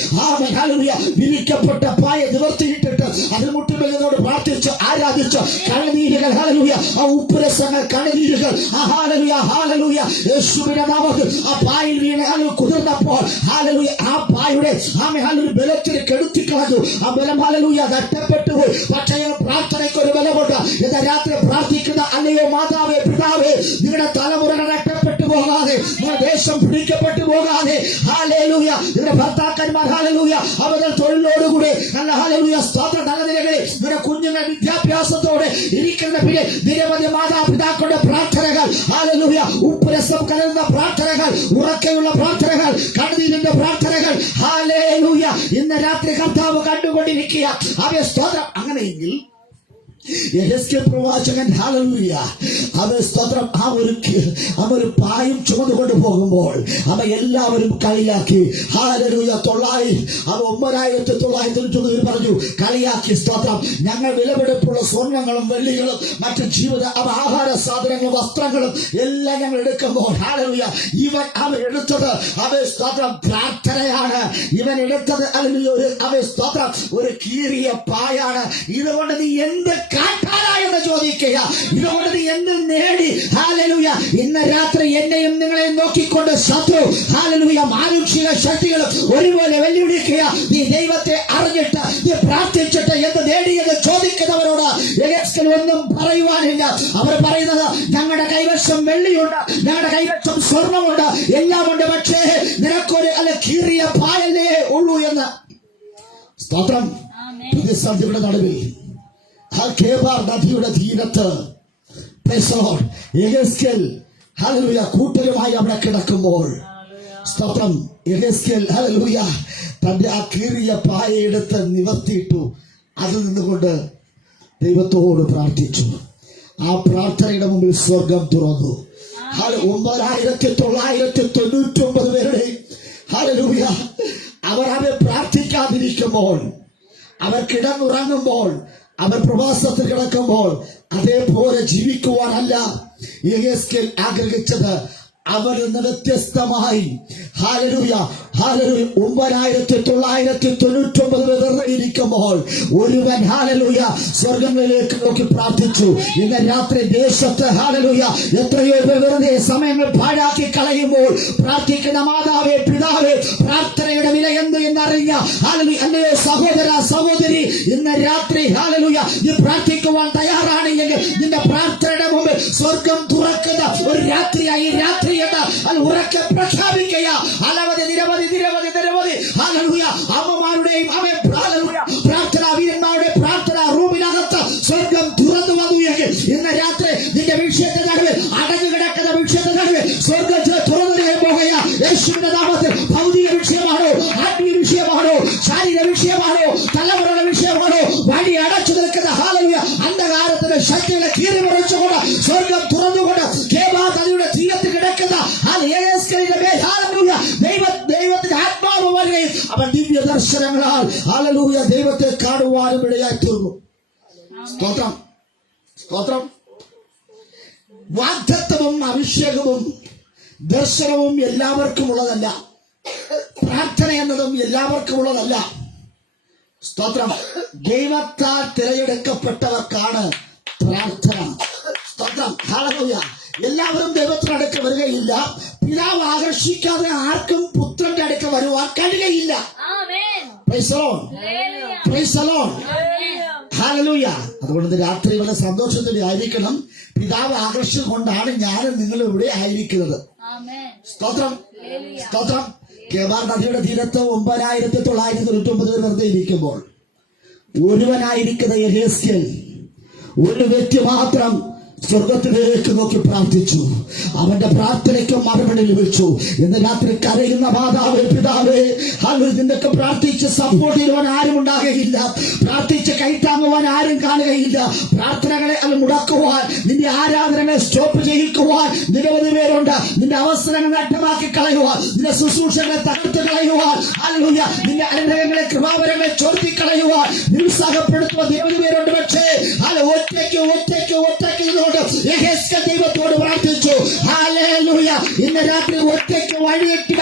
ഹല്ലേലൂയ വിരിക്കപ്പെട്ട പായ നിവർത്തിയിട്ടിട്ട് അതിൽ മുട്ടുമെന്നോട് പ്രാർത്ഥിച്ച് ആരാധിച്ച് കണ്ണുനീരുകൾ ഹല്ലേലൂയ ആ ഉപ്പുരസങ്ങൾ കണ്ണുനീരുകൾ ഹല്ലേലൂയ ഹല്ലേലൂയ യേശുവിന്റെ നാമത്തിൽ ആ പായിൽ വീണ് കുതിർന്നപ്പോൾ ഹല്ലേലൂയ ആ പായുടെ ഹല്ലേലൂയ ബലത്തിൽ കെടുത്തിക്കളഞ്ഞു. ആ ബലം ഹല്ലേലൂയ നഷ്ടപ്പെട്ടുപോയി. പക്ഷേ പ്രാർത്ഥനയ്ക്ക് ഒരു ബലമുണ്ട്. ഇന്ന് രാത്രി പ്രാർത്ഥിക്കുന്ന അല്ലയോ മാതാവേ പിതാവേ, നിങ്ങളുടെ തലമുറകൾ നഷ്ടപ്പെട്ടു പോകാതെ, നിങ്ങളുടെ ദേശം പിടിക്കപ്പെട്ടു പോകാതെ ഹല്ലേലൂയ നിങ്ങളുടെ ഭർത്താക്കന്മാർ ഹല്ലേലൂയ അവരുടെ തൊഴിലോടുകൂടെ നല്ല ഹല്ലേലൂയ സ്തോത്ര നല്ല നിലകളിൽ നിങ്ങളുടെ കുഞ്ഞുങ്ങൾ വിദ്യാഭ്യാസത്തോടെ ഇരിക്കുന്ന പിന്നെ നിരവധി മാതാപിതാക്കളുടെ പ്രാർത്ഥനകൾ ഹല്ലേലൂയ ഉപ്പുരസം കലർന്ന പ്രാർത്ഥനകൾ, ഉറക്കെയുള്ള പ്രാർത്ഥനകൾ, കണ്ണുനീരിന്റെ പ്രാർത്ഥനകൾ ഹല്ലേലൂയ ഇന്ന് രാത്രി കർത്താവ് കണ്ടുകൊണ്ടിരിക്കുക. അവയെ സ്തോത്രം. അങ്ങനെയെങ്കിൽ യെഹെസ്കേൽ പ്രവാചകൻ ഹല്ലേലൂയ അവൻ സ്തോത്രം ആ ഒരു പായും ചുമന്നുകൊണ്ട് പോകുമ്പോൾ അവ എല്ലാവരും കളിയാക്കി. ഹല്ലേലൂയ 9,990 പറഞ്ഞു കളിയാക്കി. സ്തോത്രം ഞങ്ങൾ വിലപിടിപ്പുള്ള സ്വർണ്ണങ്ങളും വെള്ളികളും മറ്റു ജീവിത ആഹാര സാധനങ്ങളും വസ്ത്രങ്ങളും എല്ലാം ഞങ്ങൾ എടുക്കുമ്പോൾ ഹല്ലേലൂയ അവൻ എടുത്തത് സ്തോത്രം പ്രാർത്ഥനയാണ്. ഇവൻ എടുത്തത് അവൻ സ്തോത്രം ഒരു കീറിയ പായാണ്. ഇതുകൊണ്ട് നീ എന്ത് എന്ന് ചോദിക്കുക, ഇതുകൊണ്ട് നീ എന്ത് നേടി? ഹല്ലേലൂയ ഇന്ന് രാത്രി എന്നെയും നിങ്ങളെയും നോക്കിക്കൊണ്ട് ശത്രു ഹല്ലേലൂയ മാനുഷിക ശക്തികൾ ഒരുപോലെ വെല്ലുവിളിക്കുക. നീ ദൈവത്തെ അറിഞ്ഞിട്ട് നീ പ്രാർത്ഥിച്ചിട്ട് എന്ത് നേടിയെന്ന് ചോദിക്കുന്നവരോട് യെഹെസ്കേൽ ഒന്നും പറയുവാനില്ല. അവർ പറയുന്നത് ഞങ്ങളുടെ കൈവശം വെള്ളിയുണ്ട്, ഞങ്ങളുടെ കൈവശം സ്വർണമുണ്ട്, എല്ലാമുണ്ട്, പക്ഷേ നിനക്കൊരു കീറിയ പായലേ ഉള്ളൂ എന്ന്. സ്തോത്രം. പ്രതിസന്ധിയുടെ നടുവിൽ കേബാർ നദിയുടെ തീരത്ത് യെഹെസ്കേൽ ഹല്ലേലൂയ കൂട്ടരുമായി അവിടെ കിടക്കുമ്പോൾ സ്തോത്രം യെഹെസ്കേൽ ഹല്ലേലൂയ തന്റെ ആ കീറിയ പായയെടുത്ത് നിവർത്തിയിട്ടു. അതിൽ നിന്നുകൊണ്ട് ദൈവത്തോട് പ്രാർത്ഥിച്ചു. ആ പ്രാർത്ഥനയുടെ മുമ്പിൽ സ്വർഗം തുറന്നു. 9,999 പേരുടെ ഹല്ലേലൂയ അവർ പ്രാർത്ഥിക്കാതിരിക്കുമ്പോൾ, അവർ കിടന്നുറങ്ങുമ്പോൾ, അവർ പ്രവാസത്തിൽ കിടക്കുമ്പോൾ അതേപോലെ ജീവിക്കുവാനല്ല യെഹെസ്കേൽ ആഗ്രഹിച്ചത്. അവരിൽ നിന്ന് വ്യത്യസ്തമായി ഹല്ലേലൂയ 9,999 ഇരിക്കുമ്പോൾ ഒരുവൻ ഹല്ലേലൂയ സ്വർഗങ്ങളിലേക്ക് നോക്കി പ്രാർത്ഥിച്ചു. ഇന്ന് രാത്രി ദേശത്ത് ഹല്ലേലൂയ എത്രയോ വെറുതെ സമയങ്ങൾ പാഴാക്കി കളയുമ്പോൾ പ്രാർത്ഥിക്കുന്ന മാതാവേ, പിതാവേ, പ്രാർത്ഥനയുടെ വില എന്ത് എന്നറിഞ്ഞ ഹല്ലേലൂയ അല്ലയോ സഹോദര സഹോദരി, ഇന്ന് രാത്രി ഹല്ലേലൂയ നീ പ്രാർത്ഥിക്കുവാൻ തയ്യാറാണെങ്കിൽ നിന്റെ പ്രാർത്ഥനയുടെ മുമ്പ് സ്വർഗം തുറക്കുന്ന ഒരു രാത്രിയായി രാത്രി എന്ന് ഉറക്കെ പ്രഖ്യാപിക്കുക. നിരവധി ഹല്ലേലൂയ അമ്മമാരുടെയും പ്രാർത്ഥനാ വീരന്മാരുടെ പ്രാർത്ഥനാ റൂമിനകത്ത് സ്വർഗം തുറന്നു വന്നു എങ്കിൽ ഇന്ന് രാത്രി നിന്റെ വിഷയത്തെ നടുവിൽ അടഞ്ഞു കിടക്കുന്ന വിഷയത്തെ നടുവിൽ സ്വർഗം തുറന്നു പോകുക. യേശുവിന്റെ നാമത്തിൽ ഭൗതിക വിഷയമാണോ, ആത്മീയ വിഷയമാണോ, ശാരീരിക വിഷയമാണോ, തലമുറയുടെ വിഷയമാണോ, വഴി അടച്ചു നിൽക്കുന്ന ഹല്ലേലൂയ അന്ധകാരത്തിന്റെ ശക്തികളെ കീറിമറിച്ചുകൊണ്ട് സ്വർഗം തുറന്നുകൊണ്ട് കേബാർ നദിയുടെ തീരത്ത് കിടക്കുന്ന യെഹെസ്കേലിന്റെ മേൽ ഹല്ലേലൂയ ദൈവത്തിന്റെ ആത്മാവ് വരികയും അവൻ ദിവ്യ ദർശനങ്ങളാൽ ഹല്ലേലൂയ ദൈവത്തെ കാണുവാനും ഇടയായി തീർന്നു. സ്തോത്രം, സ്തോത്രം. വാഗ്ദത്തവും അഭിഷേകവും ദർശനവും എല്ലാവർക്കും ഉള്ളതല്ല. പ്രാർത്ഥന എന്നതും എല്ലാവർക്കും ഉള്ളതല്ല. സ്തോത്രം. ദൈവത്താൽ തിരഞ്ഞെടുക്കപ്പെട്ടവർക്കാണ് പ്രാർത്ഥന. സ്തോത്രം. ഹല്ലേലൂയ. എല്ലാവരും ദൈവത്തിന്റെ അടുക്ക് വരികയില്ല. പിതാവ് ആകർഷിക്കാതെ ആർക്കും പുത്രന്റെ അടുക്ക് വരുവാൻ കഴിയുകയില്ല. ഹല്ലേലൂയ. അതുകൊണ്ട് രാത്രി വളരെ സന്തോഷത്തോടെ ആയിരിക്കണം. പിതാവ് ആകർഷിച്ചു കൊണ്ടാണ് ഞാനും നിങ്ങളും ഇവിടെ ആയിരിക്കുന്നത്. സ്തോത്രം, സ്തോത്രം. കേബാർ നദിയുടെ തീരത്ത് 9,999 വെറുതെ ഇരിക്കുമ്പോൾ ഒരുവനായിരിക്കുന്ന യെഹെസ്കേൽ ഒരു വ്യക്തി മാത്രം സ്വർഗത്തിലേക്ക് നോക്കി പ്രാർത്ഥിച്ചു. അവന്റെ പ്രാർത്ഥനയ്ക്ക് മറുപടി ലഭിച്ചു. ഇന്ന് രാത്രി കരയുന്ന മാതാവേ, പിതാവേ, നിന്നൊക്കെ പ്രാർത്ഥിച്ച് സപ്പോർട്ട് ചെയ്യുവാൻ ആരും ഉണ്ടാകുകയില്ല. പ്രാർത്ഥിച്ച് കൈത്താങ്ങുവാൻ ആരും കാണുകയില്ല. പ്രാർത്ഥനകളെ അത് മുടക്കുവാൻ, നിന്റെ ആരാധനകളെ സ്റ്റോപ്പ് ചെയ്യിക്കുവാൻ നിരവധി പേരുണ്ട്. നിന്റെ അവസരങ്ങൾ നഷ്ടമാക്കി കളയുവാൻ, നിന്റെ ശുശ്രൂഷകളെ തകർത്ത് കളയുവാൻ, ഹല്ലേലൂയ നിന്റെ അനുഗ്രഹങ്ങളെ കൃപാവരങ്ങളെ ചോർത്തി കളയുവാൻ നിരുത്സാഹപ്പെടുത്തുവാൻ നിരവധി പേരുണ്ട്. പക്ഷേ ഒറ്റയ്ക്ക് യെഹെസ്കേൽ ദൈവത്തോട് പ്രാർത്ഥിച്ചു. ഹല്ലേലൂയ. ഇന്ന് രാത്രി ഒറ്റയ്ക്ക് വഴിവെട്ടി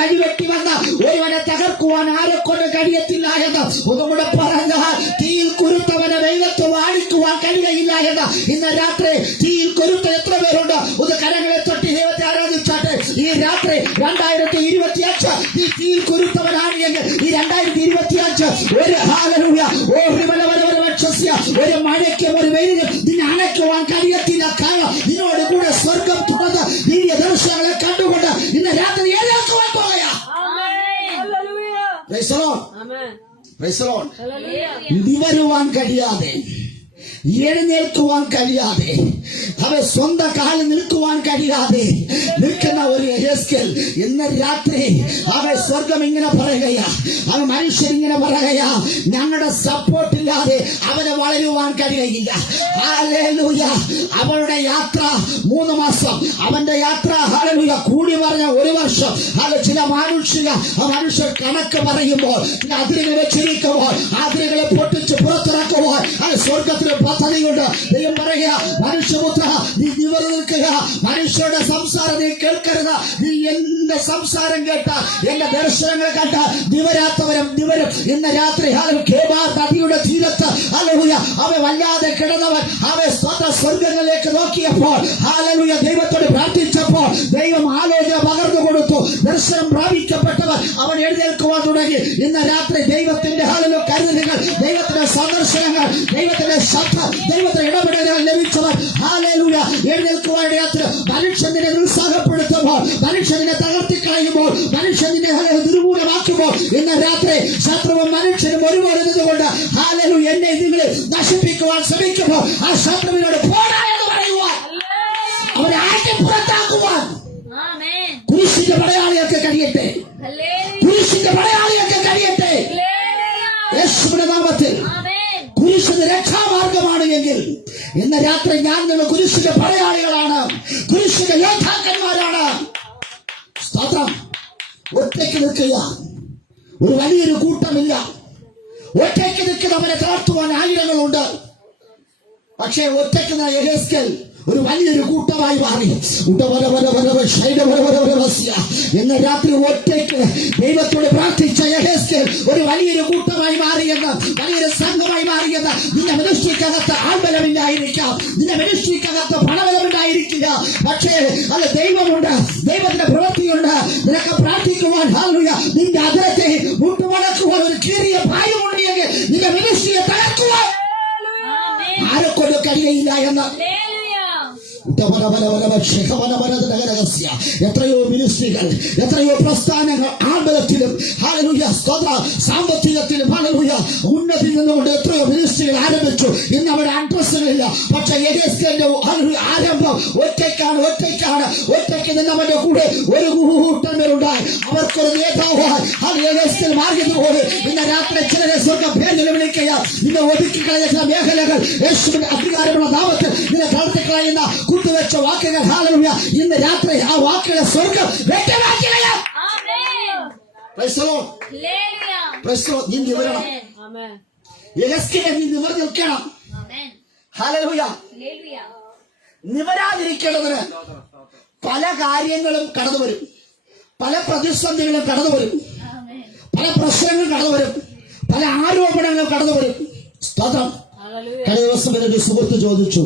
വന്ന ഒരുവനെ തകർക്കുവാൻ ആരെ കൊണ്ട് കഴിയത്തില്ല എന്ന് ഒന്നുകൂടെ പറഞ്ഞാൽ, തീയിൽ കുരുത്തവനെ വെയിലത്ത് വാഴിക്കുവാൻ കഴിയുകയില്ല എന്ന്. ഇന്ന് രാത്രി തീയിൽ കുരുത്ത എത്ര പേരുണ്ട്? ഒന്ന് കരങ്ങളെ തൊട്ടി ദൈവത്തെ ആരാധിച്ചാട്ടെ. ഈ രാത്രി 2025 ഈ തീയിൽ കുരുത്തവനാണ് എങ്കിൽ ഈ 2025 ഒരു ഹല്ലേലൂയ ഒരു മഴയ്ക്കും ഒരു വെയിലും നിന്നെ അണയ്ക്കുവാൻ കഴിയത്തില്ല. കാരണം നിന്നോട് കൂടെ സ്വർഗം തുറന്ന് ദിവ്യ ദർശനങ്ങളെ കണ്ടുകൊണ്ട് ഇന്ന് രാത്രി ഏതാക്കുവാൻ പോകുക. നിവരുവാൻ കഴിയാതെ, എഴുന്നേൽക്കുവാൻ കഴിയാതെ, അവൻ സ്വന്തം കാലിൽ നിൽക്കുവാൻ കഴിയാതെ നിൽക്കുന്ന പ്രാർത്ഥിക്കുന്ന ഒരു യെഹെസ്കേൽ ഇന്ന് രാത്രി അവൻ സ്വർഗം ഇങ്ങനെ പറയുകയാ, അവൻ മനുഷ്യരിങ്ങനെ പറയുകയാ, ഞങ്ങളുടെ സപ്പോർട്ട് ഇല്ലാതെ അവന് വളരുവാൻ കഴിയുകയില്ല. ഹല്ലേലൂയ. അവളുടെ യാത്ര 3 മാസം, അവന്റെ യാത്ര ഹല്ലേലൂയ കൂടി പറഞ്ഞ 1 വർഷം. ചില മനുഷ്യർ കണക്ക് പറയുമ്പോൾ, ചില അതിരുകൾ വെച്ചിരിക്കുമ്പോൾ, അതിരുകളെ പൊട്ടിച്ച് പുറത്തിറക്കുമ്പോൾ സ്വർഗത്തിന് പദ്ധതിയുണ്ട്. ദൈവം പറയുക, മനുഷ്യപുത്ര നീ നിവർന്നു നിൽക്കുക, മനുഷ്യരുടെ സംസാരം നീ കേൾക്കരുത്. നീ എന്റെ സംസാരം കേട്ട, എന്റെ ദർശനങ്ങൾ കണ്ട നിവരാത്തവരും നിവരും. ഇന്ന് രാത്രി കേബാർ നദിയുടെ തീരത്ത് ഹല്ലേലൂയ അവൻ വല്ലാതെ കിടന്നവൻ അവൻ സ്വർഗങ്ങളിലേക്ക് നോക്കിയപ്പോൾ ഹല്ലേലൂയ ദൈവത്തോട് പ്രാർത്ഥിച്ചപ്പോൾ ദൈവം ആലോചന പകർന്നു കൊടുത്തു. ദർശനം പ്രാപിക്കപ്പെട്ടവർ അവൻ എഴുന്നേൽക്കുവാൻ തുടങ്ങി. ഇന്ന് രാത്രി ദൈവത്തിന്റെ ഹല്ലേലൂയ കരുതലുകൾ, ദൈവത്തിന്റെ സന്ദർശനങ്ങൾ, ദൈവത്തിന്റെ ശബ്ദം, ദൈവത്തിന്റെ ഇടപെടലുകൾ ലഭിച്ചവർ ഹല്ലേലൂയ എഴുന്നേൽക്കുവാൻ ഇടയാത്ര. മനുഷ്യനെ നിരുത്സാഹപ്പെടുത്തുമ്പോൾ, മനുഷ്യനെ തകർത്തിക്കളയുമ്പോൾ, മനുഷ്യനെ ദുർമൂലമാക്കുമ്പോൾ ഇന്ന് രാത്രി ശത്രുവും മനുഷ്യനും ഒരുപോലെ നിന്നുകൊണ്ട് ഹല്ലേലൂയ എന്നെ നിങ്ങളെ നശിപ്പിക്കുവാൻ ശ്രമിക്കുമ്പോൾ ആ ശത്രുവിനോട് പോടാ എന്ന് പറയുവാൻ, അവരെ ആട്ടി പുറത്താക്കുവാൻ കുരിശിന്റെ പടയാളിയൊക്കെ കഴിയട്ടെ, കുരിശിന്റെ പടയാളിയൊക്കെ കഴിയട്ടെ. യേശുവിന്റെ നാമത്തിൽ കുരിശിന്റെ രക്ഷാമാർഗമാണ് എങ്കിൽ ഇന്ന് രാത്രി ഞാൻ നിങ്ങൾ കുരിശിന്റെ പടയാളികളാണ്, കുരിശിന്റെ യോദ്ധാക്കന്മാരാണ്. സ്തോത്രം. ഒറ്റയ്ക്ക് നിൽക്കുക, ഒരു വലിയൊരു കൂട്ടമില്ല. ഒറ്റയ്ക്ക് നിൽക്കുന്നവരെ തളർത്തുവാൻ ആയിരങ്ങളുണ്ട്. പക്ഷേ ഒറ്റയ്ക്ക് യെഹെസ്കേൽ ഒരു വലിയൊരു കൂട്ടമായി മാറി. ഇന്ന് രാത്രി ഒറ്റയ്ക്ക് ദൈവത്തോട് പ്രാർത്ഥിച്ച യെഹെസ്കേൽ ഒരു വലിയൊരു കൂട്ടമായി മാറിയെന്ന്, വലിയൊരു സംഘമായി മാറിയെന്ന്. നിന്റെ മിനിസ്ട്രിക്കകത്ത് ആൾബലമില്ലായിരിക്കാം, നിന്റെ മിനിസ്ട്രിക്കകത്ത് പണബലമില്ലായിരിക്കില്ല, പക്ഷേ അത് ദൈവമുണ്ട്, ദൈവത്തിന്റെ പ്രവൃത്തിയുണ്ട്. നിനക്ക് പ്രാർത്ഥിക്കുവാൻ ഹല്ലേലൂയ നിന്റെ അതിരത്തെ മുട്ടുമടക്കുവാൻ ഒരു കീറിയ പായമുണ്ടെങ്കിൽ നിന്റെ മിനിസ്ട്രിയെ തകർക്കുവാൻ ആരെക്കൊണ്ട് കഴിയയില്ല എന്ന്. എത്രയോ മിനിസ്ട്രികൾ, എത്രയോ പ്രസ്ഥാനങ്ങൾ ആത്മബലത്തിലും ഹല്ലേലൂയ സാമ്പത്തികത്തിലും ഹല്ലേലൂയ ഉന്നതി നിന്നുകൊണ്ട് എത്രയോ മിനിസ്ട്രികൾ ആരംഭിച്ചു. ഇന്ന് അവിടെ അഡ്രസ്സുകളില്ല. പക്ഷെ യെഹെസ്കേലിന്റെ ആരംഭം ഒറ്റയ്ക്കാണ്. ഒറ്റയ്ക്ക് നിന്നവന്റെ കൂടെ ഒരു കൂട്ടം പേരുണ്ടായി. അവർക്കൊരു നേതാവായി യെഹെസ്കേൽ മാറിയതുപോലെ ഇന്ന് രാത്രി ചിലരെ സ്വർഗ്ഗം പേരിൽ വിളിക്കുക. ഇന്ന് ഒതുക്കിക്കളയുന്ന ചില മേഖലകൾ യേശുവിന്റെ അധികാരമുള്ള നാമത്തിൽ നിന്നെ തളർത്തിക്കളയുന്ന കൂട്ടുവെച്ച വാക്കുകൾ ഹല്ലേലൂയ ഇന്ന് രാത്രി ആ വാക്കുകളെ സ്വർഗ്ഗം വ്യക്തമാക്കിയാൽ നീ നിവരണം. യെഹെസ്കേൽ നീ നിവർന്നു നിൽക്കണം. ഹല്ലേലൂയ. നിവരാതിരിക്കേണ്ടതിന് പല കാര്യങ്ങളും കടന്നു വരും, പല പ്രതിസന്ധികളും കടന്നു വരും, പല പ്രശ്നങ്ങളും കടന്നു വരും, പല ആരോപണങ്ങളും കടന്നു വരും. സ്തോത്രം. കഴിഞ്ഞ ദിവസം എൻ്റെ ഒരു സുഹൃത്ത് ചോദിച്ചു,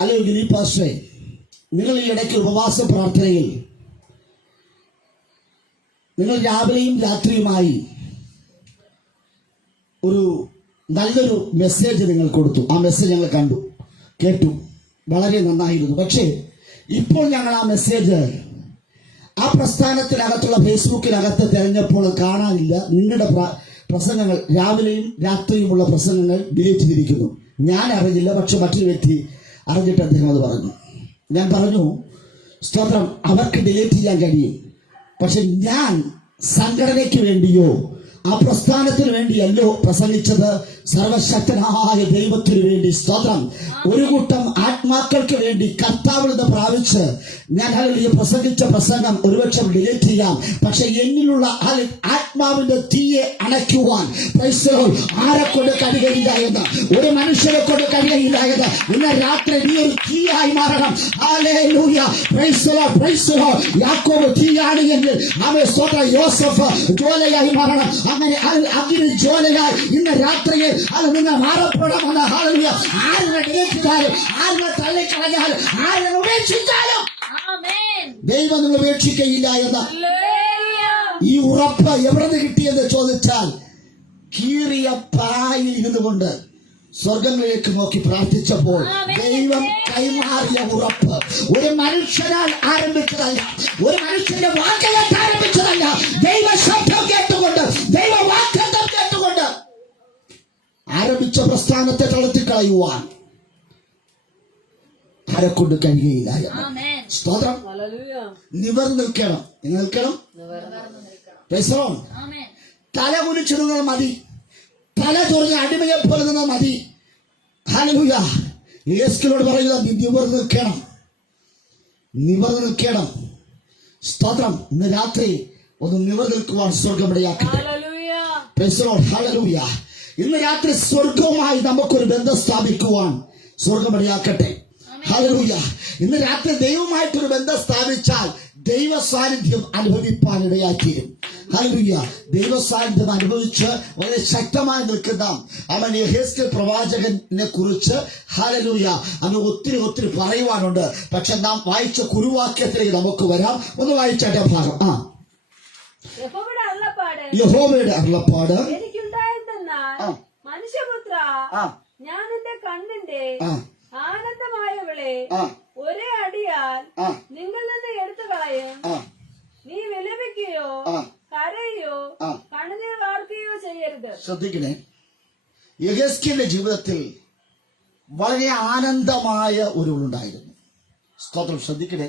അല്ലെങ്കിൽ ഗിനി പാസ്റ്ററെ, നിങ്ങൾ ഈ ഇടയ്ക്ക് ഉപവാസ പ്രാർത്ഥനയിൽ നിങ്ങൾ രാവിലെയും രാത്രിയുമായി ഒരു നല്ലൊരു മെസ്സേജ് നിങ്ങൾ കൊടുത്തു. ആ മെസ്സേജ് ഞങ്ങൾ കേട്ടു, വളരെ നന്നായിരുന്നു. പക്ഷേ ഇപ്പോൾ ഞങ്ങൾ ആ മെസ്സേജ് ആ പ്രസ്ഥാനത്തിനകത്തുള്ള ഫേസ്ബുക്കിനകത്ത് തിരഞ്ഞപ്പോൾ കാണാനില്ല. നിങ്ങളുടെ പ്രസംഗങ്ങൾ, രാവിലെയും രാത്രിയുമുള്ള പ്രസംഗങ്ങൾ ഡിലീറ്റ് ചെയ്തിരിക്കുന്നു. ഞാൻ അറിഞ്ഞില്ല, പക്ഷെ മറ്റൊരു വ്യക്തി അറിഞ്ഞിട്ട് അദ്ദേഹം അത് പറഞ്ഞു. ഞാൻ പറഞ്ഞു, സ്തോത്രം, അവർക്ക് ഡിലീറ്റ് ചെയ്യാൻ കഴിയും, പക്ഷെ ഞാൻ സംഘടനയ്ക്ക് വേണ്ടിയോ ആ പ്രസ്ഥാനത്തിന് വേണ്ടിയല്ലോ പ്രസംഗിച്ചത്, സർവശക്തനായ ദൈവത്തിന് വേണ്ടി. സ്തോത്രം. ഒരു കൂട്ടം ആത്മാക്കൾക്ക് വേണ്ടി കർത്താവിൽ നിന്ന് പ്രാപിച്ച് ഞാൻ ഹല്ലേലൂയ പ്രസംഗിച്ച പ്രസംഗം ഒരുപക്ഷെ ഡിലീറ്റ് ചെയ്യാം, പക്ഷെ എന്നിലുള്ള ആത്മാവിന്റെ തീയെ അണയ്ക്കുവാൻ ആരെക്കൊണ്ട് കഴിയുകയില്ല എന്ന്, ഒരു മനുഷ്യരെ കൊണ്ട് കഴിയുകയില്ല എന്ന്. ഇന്ന് രാത്രി നീ ഒരു തീയായി മാറണം. Hallelujah. Price the lord, praise the Lord. യാക്കോബ് തീയാണ് എങ്കിൽ അവൻ സ്തോത്രം യോസഫ് ജ്വാലയായി മാറണം. അങ്ങനെ അഗ്നി ജ്വാലയായി ഇന്ന് രാത്രിയിൽ അത് നിങ്ങൾ മാറപ്പെടണമെന്ന്. ഹല്ലേലൂയ. ആരുടെ ഡിലീറ്റാലും, ആരുടെ തള്ളിക്കളഞ്ഞാലും, ആരുടെ ഉപേക്ഷിച്ചാലും ദൈവം നിങ്ങൾ ഉപേക്ഷിക്കയില്ല എന്ന്. ഈ ഉറപ്പ് എവിടെ നിന്ന് കിട്ടിയെന്ന് ചോദിച്ചാൽ, കീറിയ പായിൽ ഇരുന്നുകൊണ്ട് സ്വർഗങ്ങളിലേക്ക് നോക്കി പ്രാർത്ഥിച്ചപ്പോൾ ദൈവം കൈമാറിയ ഉറപ്പ്. ഒരു മനുഷ്യനാൽ ആരംഭിച്ചതല്ല, ഒരു മനുഷ്യന്റെ വാക്കുകേട്ട് ആരംഭിച്ചതല്ല, ദൈവ ശബ്ദം കേട്ടുകൊണ്ട്, ദൈവ വാഗ്ദത്തം കേട്ടുകൊണ്ട് ആരംഭിച്ച പ്രസ്ഥാനത്തെ തളർത്തിക്കളയുവാൻ ആരെക്കൊണ്ട് കഴിയുകയില്ല എന്ന്. സ്തോത്രം. നിവർന്ന് നിൽക്കണം. നിങ്ങൾ നിൽക്കണം. Praise the Lord. തല കുനിച്ചിടുന്നത് മതി. തല ചൊറിഞ്ഞ് അടിമയെ പോലെ നിന്നത് മതി. ഹല്ലേലൂയ. യേശുവിനോട് പറയുന്നത് നിവർന്ന് നിൽക്കണം. നിവർന്ന് നിൽക്കണം. സ്തോത്രം. ഇന്ന് രാത്രി ഒന്ന് നിവർന്ന് നിൽക്കുവാൻ സ്വർഗം ഇടയാക്കട്ടെ. Praise the Lord. ഹല്ലേലൂയ. ഇന്ന് രാത്രി സ്വർഗവുമായി നമുക്കൊരു ബന്ധം സ്ഥാപിക്കുവാൻ സ്വർഗം ഇടയാക്കട്ടെ. ഹല്ലേലൂയ. ഇന്ന് രാത്രി ദൈവമായിട്ടൊരു ബന്ധം സ്ഥാപിച്ചാൽ ദൈവ സാന്നിധ്യം അനുഭവിപ്പാൻ ഇടയാക്കിയും. ഹല്ലേലൂയ. ദൈവ സാന്നിധ്യം അനുഭവിച്ച് വളരെ ശക്തമായി നിൽക്കുന്ന അവൻ യെഹെസ്കേൽ പ്രവാചകനെ കുറിച്ച് ഹല്ലേലൂയ അവൻ ഒത്തിരി പറയുവാനുണ്ട്. പക്ഷെ നാം വായിച്ച കുറുവാക്യത്തിലേക്ക് നമുക്ക് വരാം. ഒന്ന് വായിച്ചാട്ടെ ഭാഗം. യഹോവയുടെ അരുളപ്പാട് മനുഷ്യപുത്ര, ഞാൻ എന്റെ കണ്ണിന്റെ ആനന്ദമായവളെ ഒരേ അടിയാൽ നിങ്ങൾ നിന്ന് എടുത്തു കളയും. നീ വിലപിക്കുകയോ കരയോ കണ്ണുനീർ വാർക്കുകയോ ചെയ്യരുത്. ശ്രദ്ധിക്കണേ, യെഹെസ്കേലിന്റെ ജീവിതത്തിൽ വളരെ ആനന്ദമായ ഒരു ഉണ്ടായിരുന്നു. സ്തോത്രം. ശ്രദ്ധിക്കണേ,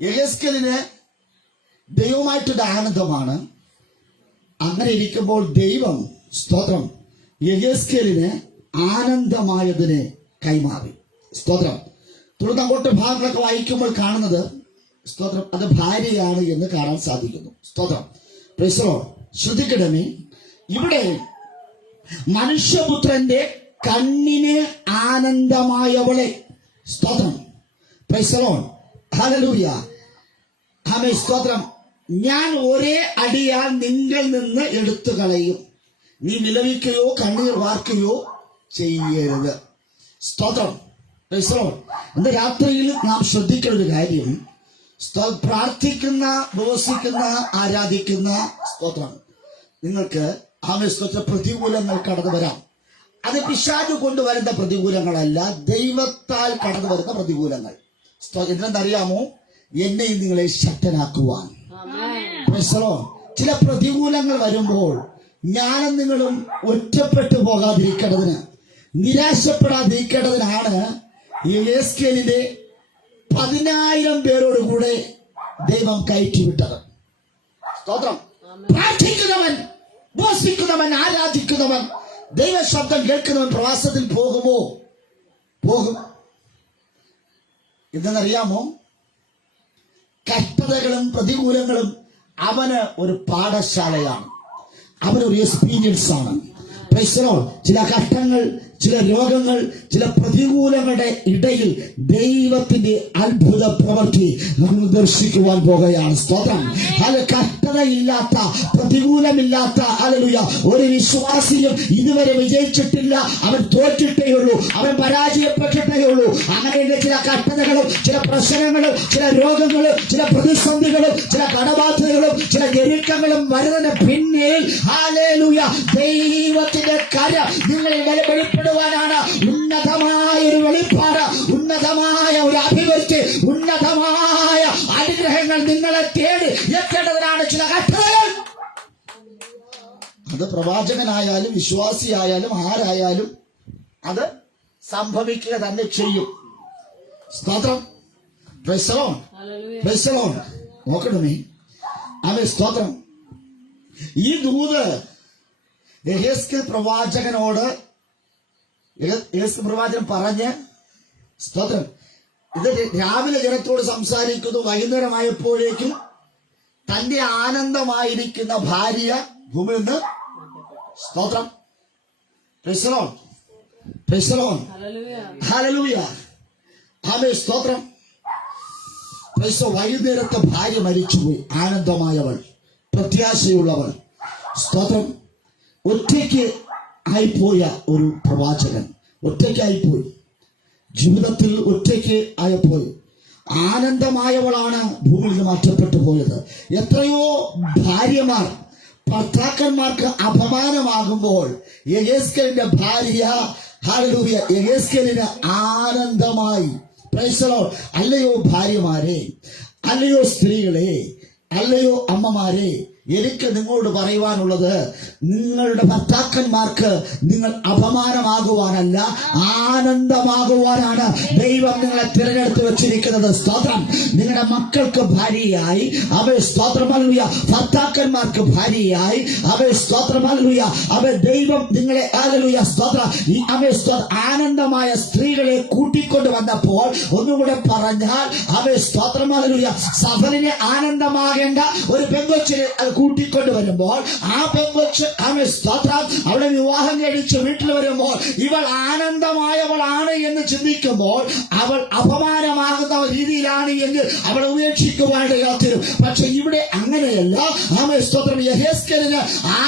യെഹെസ്കേലിന് ദൈവമായിട്ടൊരു ആനന്ദമാണ്. അങ്ങനെ ഇരിക്കുമ്പോൾ ദൈവം സ്തോത്രം യെഹെസ്കേലിന് ആനന്ദമായതിനെ കൈമാറി. സ്തോത്രം. തുടർന്ന് അങ്ങോട്ട് ഭാഗങ്ങളൊക്കെ വായിക്കുമ്പോൾ കാണുന്നത് സ്തോത്രം അത് ഭാര്യയാണ് എന്ന് കാണാൻ സാധിക്കുന്നു. സ്തോത്രം. Praise the Lord. ശ്രദ്ധിക്കണമേ, ഇവിടെ മനുഷ്യപുത്രന്റെ കണ്ണിന് ആനന്ദമായവളെ. സ്തോത്രം. Praise the lord. ഹല്ലേലൂയ. ആമേൻ. സ്തോത്രം. ഞാൻ ഒരേ അടിയാൽ നിങ്ങൾ നിന്ന് എടുത്തു കളയും. നീ വിലപിക്കുകയോ കണ്ണീർ വാർക്കുകയോ ചെയ്യരുത്. സ്തോത്രം. Praise the Lord. ഇന്ന് രാത്രിയിൽ നാം ശ്രദ്ധിക്കുന്ന ഒരു കാര്യം, പ്രാർത്ഥിക്കുന്ന, ഉപവസിക്കുന്ന, ആരാധിക്കുന്ന സ്തോത്രം നിങ്ങൾക്ക് ആവേശ പ്രതികൂലങ്ങൾ കടന്നു വരാം. അത് പിശാച് കൊണ്ടുവരുന്ന പ്രതികൂലങ്ങളല്ല, ദൈവത്താൽ കടന്നു വരുന്ന പ്രതികൂലങ്ങൾ. എന്തെന്നറിയാമോ? എന്നെയും നിങ്ങളെ ശക്തനാക്കുവാൻ. Price the Lord. ചില പ്രതികൂലങ്ങൾ വരുമ്പോൾ ഞാനും നിങ്ങളും ഒറ്റപ്പെട്ടു പോകാതിരിക്കേണ്ടതിന്, നിരാശപ്പെടാതിരിക്കേണ്ടതിനാണ് യെഹെസ്കേലിന്റെ 10,000 പേരോടുകൂടെ ദൈവം കയറ്റിവിട്ടത്. സ്തോത്രം. പ്രാർത്ഥിക്കുന്നവൻ, ഉപവസിക്കുന്നവൻ, ആരാധിക്കുന്നവൻ, ദൈവശബ്ദം കേൾക്കുന്നവൻ പ്രവാസത്തിൽ പോകുമോ? പോകും. എന്തെന്നറിയാമോ? കഷ്ടതകളും പ്രതികൂലങ്ങളും അവന് ഒരു പാഠശാലയാണ്, അവനൊരു എക്സ്പീരിയൻസ് ആണ്. Price the Lord. ചില കഷ്ടങ്ങൾ, ചില രോഗങ്ങൾ, ചില പ്രതികൂലങ്ങളുടെ ഇടയിൽ ദൈവത്തിന്റെ അത്ഭുത പ്രവൃത്തി നമുക്ക് ദർശിക്കുവാൻ പോകുകയാണ്. സ്തോത്രം. അത് കഷ്ടതയില്ലാത്ത, പ്രതികൂലമില്ലാത്ത ഹല്ലേലൂയ ഒരു വിശ്വാസിയും ഇതുവരെ വിജയിച്ചിട്ടില്ല. അവൻ തോറ്റിട്ടേ ഉള്ളൂ, അവൻ പരാജയപ്പെട്ടിട്ടേ ഉള്ളൂ. അങ്ങനെയുള്ള ചില കഷ്ടതകളും, ചില പ്രശ്നങ്ങളും, ചില രോഗങ്ങളും, ചില പ്രതിസന്ധികളും, ചില കടബാധ്യതകളും, ചില ഞെരുക്കങ്ങളും വരുന്നതിന് പിന്നിൽ ഹല്ലേലൂയ ദൈവത്തിന്റെ കര നിങ്ങളിൽ വെളിപ്പെടുവാനാണ്. ഉന്നതമായ ഒരു വെളിപ്പാട്, ഉന്നതമായ ഒരു അഭിവൃദ്ധി, ഉന്നതമായ അനുഗ്രഹങ്ങൾ നിങ്ങളെ തേടി എത്തേണ്ടതിനാണ് ചില കഷ്ടതകൾ. അത് പ്രവാചകനായാലും വിശ്വാസിയായാലും ആരായാലും അത് സംഭവിക്കുക തന്നെ ചെയ്യും. സ്തോത്രം. Praise the lord. Praise the lord. നോക്കണമേ, അവൻ സ്തോത്രം. ഈ ദൂത് യെഹെസ്കേൽ പ്രവാചകനോട് യെഹെസ്കേൽ പ്രവാചകൻ പറഞ്ഞ് സ്തോത്രം ഇത് രാവിലെ ജനത്തോട് സംസാരിക്കുന്നു. വൈകുന്നേരമായപ്പോഴേക്കും തന്റെ ആനന്ദമായിരിക്കുന്ന ഭാര്യ ഭൂമിയിൽ നിന്ന് സ്തോത്രം. Praise the lord. Praise the lord. ഹല്ലേലൂയ. ആമേൻ. സ്തോത്രം. Praise the lord. വൈകുന്നേരത്തെ ഭാര്യ മരിച്ചുപോയി. ആനന്ദമായവൾ, പ്രത്യാശയുള്ളവൾ. സ്തോത്രം. ഒറ്റയ്ക്ക് ആയിപ്പോയ ഒരു പ്രവാചകൻ, ഒറ്റയ്ക്കായിപ്പോയി. ജീവിതത്തിൽ ഒറ്റയ്ക്ക് ആയപ്പോൾ ആനന്ദമായവളാണ് ഭൂമിയിൽ നിന്ന് മാറ്റപ്പെട്ടു പോയത്. എത്രയോ ഭാര്യമാർ ഭർത്താക്കന്മാർക്ക് അപമാനമാകുമ്പോൾ യെഹെസ്കേലിന്റെ ഭാര്യ ഹല്ലേലൂയ യെഹെസ്കേലിന് ആനന്ദമായി. Praise the lord. അല്ലയോ ഭാര്യമാരെ, അല്ലയോ സ്ത്രീകളെ, അല്ലയോ അമ്മമാരെ, എനിക്ക് നിങ്ങളോട് പറയുവാനുള്ളത്, നിങ്ങളുടെ ഭർത്താക്കന്മാർക്ക് നിങ്ങൾ അപമാനമാകുവാനല്ല, ആനന്ദമാകുവാനാണ് ദൈവം നിങ്ങളെ തിരഞ്ഞെടുത്ത് വെച്ചിരിക്കുന്നത്. സ്തോത്രം. നിങ്ങളുടെ മക്കൾക്ക് ഭാര്യയായി അവ സ്തോത്രം ഹല്ലേലൂയ, ഭർത്താക്കന്മാർക്ക് ഭാര്യയായി അവ സ്തോത്രം ഹല്ലേലൂയ, അവ ദൈവം നിങ്ങളെ ഹല്ലേലൂയ സ്തോത്രം അവ ആനന്ദമായ സ്ത്രീകളെ കൂട്ടിക്കൊണ്ട് വന്നപ്പോൾ, ഒന്നുകൂടെ പറഞ്ഞാൽ അവ സ്തോത്രം ഹല്ലേലൂയ, സഫലിനെ ആനന്ദമാകേണ്ട ഒരു പെങ്കൊച്ചിനെ കൂട്ടിക്കൊണ്ട് വരുമ്പോൾ, ആ പെങ്കൊച്ച് അവൻ സ്തോത്രം അവളെ വിവാഹം കഴിച്ച് വീട്ടിൽ വരുമ്പോൾ ഇവൾ ആനന്ദമായവളാണ് എന്ന് ചിന്തിക്കുമ്പോൾ അവൾ അപമാനമാകുന്ന രീതിയിലാണ് എന്ന് അവൾ ഉപേക്ഷിക്കുവാനായിട്ട് തീരും. പക്ഷെ ഇവിടെ അങ്ങനെയല്ല. അവൻ സ്തോത്രം യെഹെസ്കേലിന്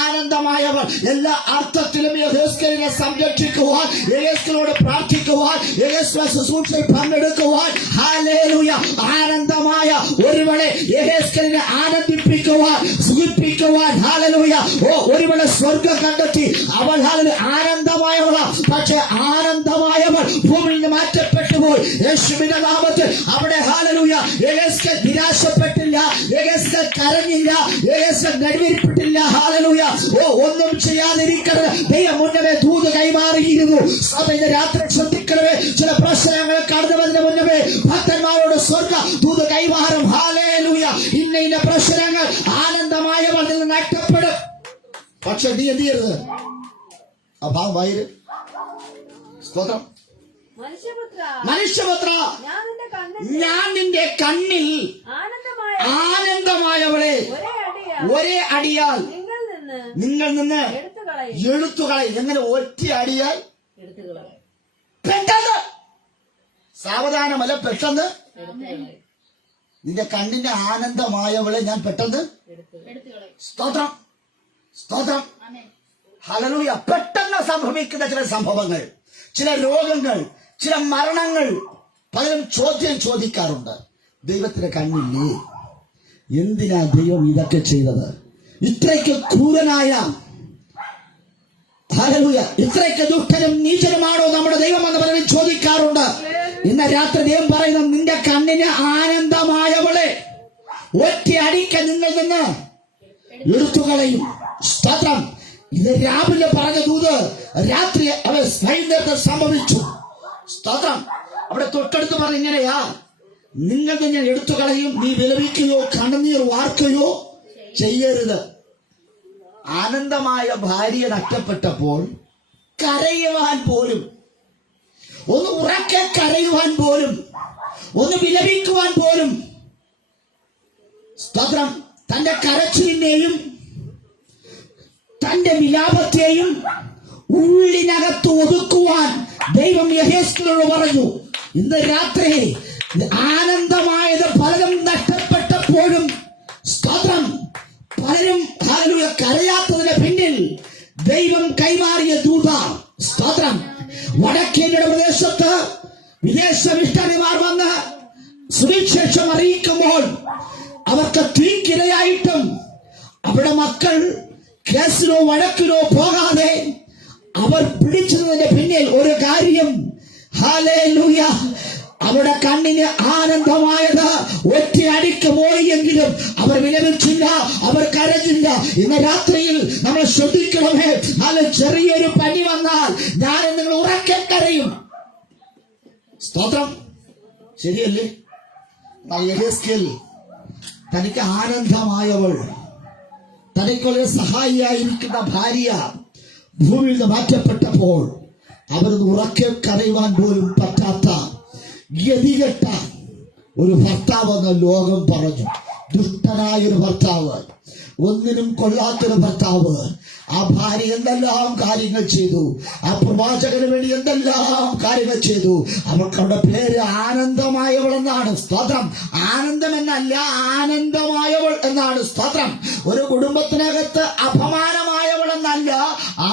ആനന്ദമായവൾ, എല്ലാ അർത്ഥത്തിലും യെഹെസ്കേലിനെ സംരക്ഷിക്കുവാൻ, യെഹെസ്കേലോട് പ്രാർത്ഥിക്കുവാൻ, യെഹെസ്കേൽ ശുശ്രൂഷയിൽ പങ്കെടുക്കുവാൻ ഹല്ലേലൂയ ആനന്ദമായ ഒരുവളെ യെഹെസ്കേലിനെ ആനന്ദിപ്പിക്കുവാൻ, സുഖിപ്പിക്കുവാൻ ഹല്ലേലൂയ ഒരുവളെ സ്വർഗ്ഗം കണ്ടെത്തി. അവൾ ആനന്ദമായവള. പക്ഷെ ആനന്ദമായവൾ ഭൂമിയിൽ നിന്ന് മാറ്റപ്പെട്ടു പോയി. യേശുവിന്റെ നാമത്തിൽ അവിടെ ഹല്ലേലൂയ യെഹെസ്കേൽ നിരാശപ്പെട്ടില്ല, യെഹെസ്കേൽ കരഞ്ഞില്ല, യെഹെസ്കേൽ നെടുവീർപ്പിട്ടില്ല. ഹല്ലേലൂയ ഒന്നും ചെയ്യാതിരിക്കരുത്. ദൈവം മുന്നമേ ദൂത് കൈമാറിയിരുന്നു. സഭയുടെ രാത്രി ശ്രദ്ധിക്കണമേ. ചില പ്രശ്നങ്ങൾ കടന്നു വന്നതിന് മുന്നമേ ഭക്തന്മാരോട് സ്വർഗ്ഗ ദൂത് കൈമാറും. ഹല്ലേലൂയ ഇന്ന പ്രശ്നങ്ങൾ ആനന്ദമായവൾ നിന്ന് നഷ്ടപ്പെടും. പക്ഷെ നീ എന്ത് ചെയ്യരുത്? ആ ഭാവം വായിര്. സ്തോത്രം. മനുഷ്യപുത്ര, ഞാൻ നിന്റെ കണ്ണിൽ ആനന്ദമായവളെ ഒരേ അടിയാൽ നിങ്ങൾ നിന്ന് എടുത്തുകളയും. എങ്ങനെ? ഒറ്റ അടിയാൽ പെട്ടെന്ന്. സാവധാനമല്ല, പെട്ടെന്ന്. നിന്റെ കണ്ണിന്റെ ആനന്ദമായവളെ ഞാൻ പെട്ടെന്ന്. സ്തോത്രം, സ്തോത്രം, ഹല്ലേലൂയ. പെട്ടെന്ന് സംഭവിക്കുന്ന ചില സംഭവങ്ങൾ, ചില രോഗങ്ങൾ, ചില മരണങ്ങൾ, പലരും ചോദ്യം ചോദിക്കാറുണ്ട്. ദൈവത്തിന്റെ കണ്ണില്ലേ? എന്തിനാ ദൈവം ഇതൊക്കെ ചെയ്തത്? ഇത്രയ്ക്ക് ക്രൂരനായ ഹല്ലേലൂയ, ഇത്രയ്ക്ക് ദുഷ്ടനും നീചനുമാണോ നമ്മുടെ ദൈവം എന്ന് പലരും ചോദിക്കാറുണ്ട്. ഇന്ന് രാത്രി ദൈവം പറയുന്നത്, നിന്റെ കണ്ണിന് ആനന്ദമായവളെ ഒറ്റ അടിക്ക് നിങ്ങൾ നിന്ന് എടുത്തുകളയും. സ്തോത്രം. ഇത് രാവിലെ പറഞ്ഞ ദൂത് രാത്രി വൈകുന്നേരത്തെ സംഭവിച്ചു. സ്തോത്രം. അവിടെ തൊട്ടടുത്ത് പറഞ്ഞ ഇങ്ങനെയാ, നിങ്ങൾ തന്നെ എടുത്തുകളയും. നീ വിലപിക്കുകയോ കണ്ണുനീർ വാർക്കുകയോ ചെയ്യരുത്. ആനന്ദമായ ഭാര്യ നഷ്ടപ്പെട്ടപ്പോൾ കരയുവാൻ പോലും, ഒന്ന് ഉറക്കെ കരയുവാൻ പോലും, ഒന്ന് വിലപിക്കുവാൻ പോലും, സ്തോത്രം, തന്റെ കരച്ചിലിനെയും തന്റെ വിലാപത്തെയും ഉള്ളിനകത്ത് ഒതുക്കുവാൻ ദൈവം യെഹെസ്കേലിനോട് പറഞ്ഞു. ഇന്ന് രാത്രി ആനന്ദമായത് പലരും നഷ്ടപ്പെട്ടപ്പോഴും, സ്തോത്രം, പലരും ഹല്ലേലൂയ കരയാത്തതിന് പിന്നിൽ ദൈവം കൈമാറിയ ദൂത. സ്തോത്രം. വടക്കേന്ത്യയുടെ പ്രദേശത്ത് വിദേശ മിഷണറിമാർ വന്ന് സുവിശേഷം അറിയിക്കുമ്പോൾ അവർക്ക് തീക്കിരയായിട്ടും അവിടെ മക്കൾ കേസിനോ വഴക്കിനോ പോകാതെ അവർ പിടിച്ചതിന്റെ പിന്നിൽ ഒരു കാര്യം, ഹല്ലേലൂയ, അവരുടെ കണ്ണിന് ആനന്ദമായത് ഒറ്റ അടിക്ക് പോയെങ്കിലും അവർ വിലപിച്ചില്ല, അവർ കരഞ്ഞില്ല. ഇന്ന് രാത്രിയിൽ നമ്മൾ ശ്രദ്ധിക്കണമേ. അത് ചെറിയൊരു പനി വന്നാൽ ഞാൻ നിങ്ങൾ ഉറക്കെ കരയും. സ്തോത്രം. ശരിയല്ലേ? യെഹെസ്കേൽ തനിക്ക് ആനന്ദമായവൾ, തനിക്കൊരു സഹായിയായിരിക്കുന്ന ഭാര്യ ഭൂമിയിൽ നിന്ന് മാറ്റപ്പെട്ടപ്പോൾ അവരത് ഉറക്കെ കരയുവാൻ പോലും പറ്റാത്ത ഗതികെട്ട ഒരു ഭർത്താവെന്ന് ലോകം പറഞ്ഞു. ദുഷ്ടനായൊരു ഭർത്താവ്, ഒന്നിനും കൊള്ളാത്തൊരു ഭർത്താവ്. ആ ഭാര്യ എന്തെല്ലാം കാര്യങ്ങൾ ചെയ്തു, ആ പ്രവാചകന് വേണ്ടി എന്തെല്ലാം കാര്യങ്ങൾ ചെയ്തു. അവർക്ക് അവരുടെ പേര് ആനന്ദമായവൾ എന്നാണ്. സ്തോത്രം. ആനന്ദം എന്നല്ല, ആനന്ദമായവൾ എന്നാണ്. സ്തോത്രം. ഒരു കുടുംബത്തിനകത്ത് അപമാനമായവൾ എന്നല്ല,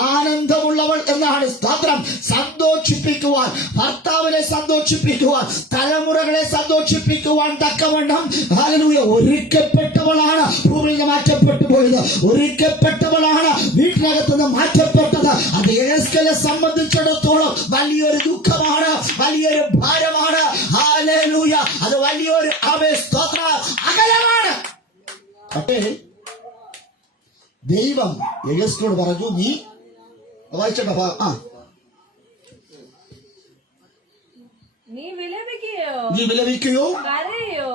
ആനന്ദമുള്ളവൾ എന്നാണ്. സ്തോത്രം. സന്തോഷിപ്പിക്കുവാൻ, ഭർത്താവിനെ സന്തോഷിപ്പിക്കുവാൻ, തലമുറകളെ സന്തോഷിപ്പിക്കുവാൻ തക്കവണ്ണം ഹല്ലേലൂയ ഒരുക്കപ്പെട്ടവളാണ് ഭൂമിയിൽ മാറ്റപ്പെട്ടു പോയത്. ഒരുക്കപ്പെട്ടവളാണ് വീട്ടിനകത്തുനിന്ന് മാറ്റപ്പെട്ടത്. അത് യെഹെസ്കേലിനെ സംബന്ധിച്ചിടത്തോളം വലിയൊരു ദുഃഖമാണ്, വലിയൊരു ഭാരമാണ്. ഹല്ലേലൂയ. അത് വലിയൊരു സ്തോത്ര അകലമാണ്. പക്ഷേ ദൈവം യെഹെസ്കേലിനോട് പറഞ്ഞു, നീ വായിച്ചോ. നീ വിലപിക്കുകയോ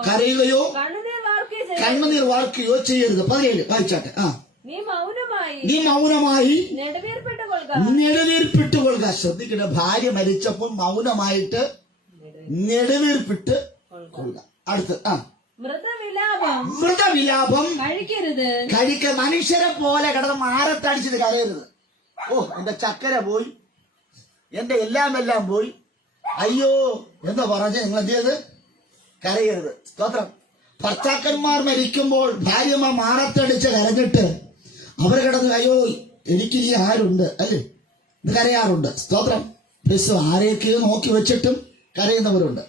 കരയുകയോ കണ്ണുനീർ വാർക്കുകയോ കണ്ണുനീർ വാർക്കുകയോ ചെയ്യരുത്. 17 വായിച്ചാട്ടെ. നീ മൗനമായി നെടുവീർപ്പിട്ട് കൊള്ളുക. ശ്രദ്ധിക്കണ, ഭാര്യ മരിച്ചപ്പോൾ മൗനമായിട്ട് നെടുവീർപ്പിട്ട് കൊള്ളുക. അടുത്ത് മൃതവിലാപം കഴിക്ക. മനുഷ്യരെ പോലെ കിടന്ന് മാറത്തടിച്ചത് കരയരുത്. ഓ, എന്റെ ചക്കര പോയി, എന്റെ എല്ലാം പോയി, അയ്യോ എന്ന് പറഞ്ഞ് നിങ്ങൾ എന്ത് ചെയ്ത് കരയരുത്. സ്തോത്രം. ഭർത്താക്കന്മാർ മരിക്കുമ്പോൾ ഭാര്യമാർ മാറത്തടിച്ച് കരഞ്ഞിട്ട് അവർ കിടന്ന് അയ്യോ എനിക്കിനി ആരുണ്ട് അല്ലേ ഇത് കരയാറുണ്ട്. സ്തോത്രം. ആരെയൊക്കെയോ നോക്കി വെച്ചിട്ടും കരയുന്നവരുണ്ട്.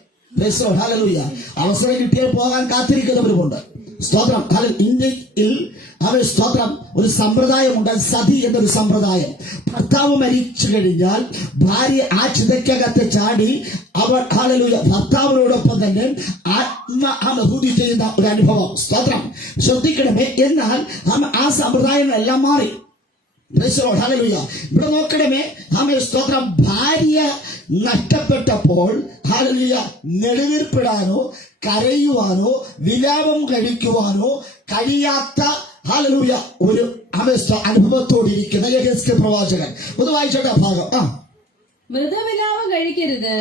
ഹല്ലേലൂയ. അവസരം കിട്ടിയാൽ പോകാൻ കാത്തിരിക്കുന്നവരുമുണ്ട്. സ്തോത്രം. ഇന്ത്യയിൽ സ്തോത്രം ഒരു സമ്പ്രദായമുണ്ട്, സതി എന്നൊരു സമ്പ്രദായം. ഭർത്താവ് മരിച്ചു കഴിഞ്ഞാൽ ഭാര്യ ആ ചിതയ്ക്കകത്ത് ചാടി അവർ ഹല്ലേലൂയ ഭർത്താവിനോടൊപ്പം തന്നെ ആത്മാഹുതി ചെയ്യുന്ന ഒരു അനുഭവം. സ്തോത്രം. ശ്രദ്ധിക്കണമേ. എന്നാൽ ആ സമ്പ്രദായങ്ങളെല്ലാം മാറി. ഹല്ലേലൂയ. ഇവിടെ നോക്കണമേ. സ്തോത്രം. ഭാര്യ നഷ്ടപ്പെട്ടപ്പോൾ ഹല്ലേലൂയ നെടുവീർപ്പിടാനോ കരയുവാനോ വിലാപം കഴിക്കുവാനോ കഴിയാത്ത ഹല്ലേലൂയ ഒരു അനുഭവത്തോടിരിക്കുന്ന യെഹെസ്കേൽ പ്രവാചകൻ. ഒന്ന് വായിച്ചോട്ടെ ഭാഗം. മൃതവിലാപം കഴിക്കരുത്.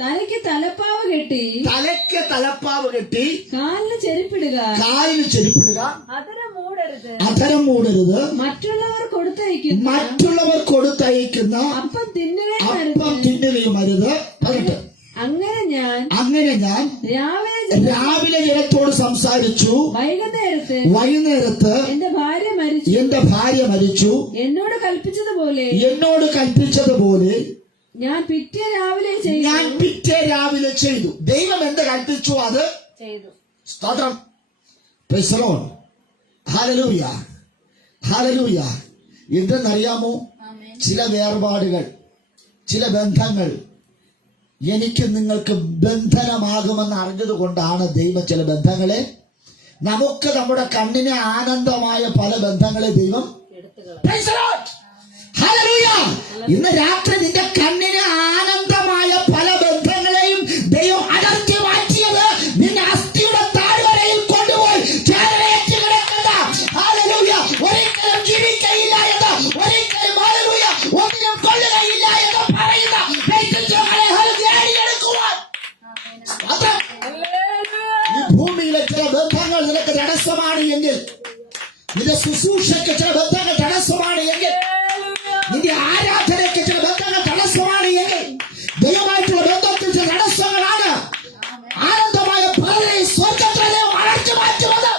തലയ്ക്ക് തലപ്പാവ് കെട്ടി കാലിന് ചെരുപ്പിടുക. അധരം മൂടരുത്. മറ്റുള്ളവർ കൊടുത്തയക്കുന്ന അപ്പം തിന്നുകയും അരുത്. അങ്ങനെ ഞാൻ രാവിലെ ജനത്തോട് സംസാരിച്ചു. വൈകുന്നേരത്ത് എന്റെ ഭാര്യ മരിച്ചു. എന്നോട് കൽപ്പിച്ചതുപോലെ ഞാൻ പിറ്റേ രാവിലെ ചെയ്തു. ദൈവം എന്ത് കൽപ്പിച്ചു അത് ചെയ്തു. സ്തോത്രം. Praise the lord. ഹല്ലേലൂയ. ഹല്ലേലൂയ. എന്തെന്നറിയാമോ? ചില വേർപാടുകൾ, ചില ബന്ധങ്ങൾ എനിക്ക് നിങ്ങൾക്ക് ബന്ധനമാകുമെന്ന് അറിഞ്ഞത് കൊണ്ടാണ് ദൈവം ചില ബന്ധങ്ങളെ, നമുക്ക് നമ്മുടെ കണ്ണിന് ആനന്ദമായ പല ബന്ധങ്ങളെ ദൈവം. ഹല്ലേലൂയ. ഇന്ന് രാത്രി നിന്റെ കണ്ണിന് ആനന്ദമായ പല ബന്ധങ്ങളെയും ദൈവം അടർത്തി മാറ്റിയത് നിന്റെ അസ്ഥിയുടെ താഴ്വരയിൽ കൊണ്ടുപോയി ചേരേറ്റ് കിടക്കുന്ന ഹല്ലേലൂയ ഒരിക്കലും ജീവിക്കയില്ല എന്ന്, ഒരിക്കലും ഹല്ലേലൂയ ഒന്നിനും കൊള്ളുകയില്ല എന്ന് പറയുന്ന ഈ ഭൂമിയിലെ ചില ബന്ധങ്ങൾ നിനക്ക് തടസ്സമാണ് എങ്കിൽ, നിന്റെ ശുശ്രൂഷയ്ക്ക് ചില ബന്ധങ്ങൾ തടസ്സമാണ് എങ്കിൽ, നിന്റെ ആരാധനയ്ക്ക് ചില ബന്ധങ്ങൾ തടസ്സമാണ് എങ്കിൽ, ദൈവമായിട്ടുള്ള ബന്ധത്തിൽ ചില തടസ്സങ്ങളാണ് ആനന്ദമായ പലരെ സ്വർഗത്തിലെ വളർച്ച മാറ്റുന്നത്.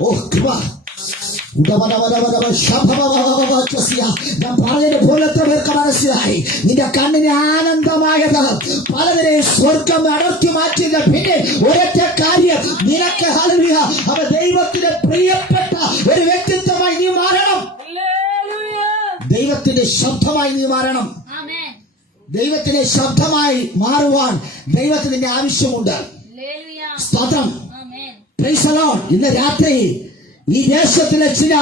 ഓ കൃപ. ഞാൻ പറഞ്ഞതിന്റെ പോലത്തെ പേർക്ക് മനസ്സിലായി. നിന്റെ കണ്ണിന് ആനന്ദമായത് പലതിനെ സ്വർഗം അടർത്തി മാറ്റിയ പിന്നെ ഒരൊറ്റ കാര്യം, നിനക്ക് ഹല്ലേലൂയ ദൈവത്തിന് പ്രിയപ്പെട്ട ഒരു വ്യക്തിത്വമായി നീ മാറണം. ദൈവത്തിന്റെ ശബ്ദമായി നീ മാറണം. ദൈവത്തിന്റെ ശബ്ദമായി മാറുവാൻ ദൈവത്തിന്റെ ആവശ്യമുണ്ട്. സ്തോത്രം. Praise the Lord. ഇന്ന് രാത്രി ഈ ദേശത്തിലെ ചില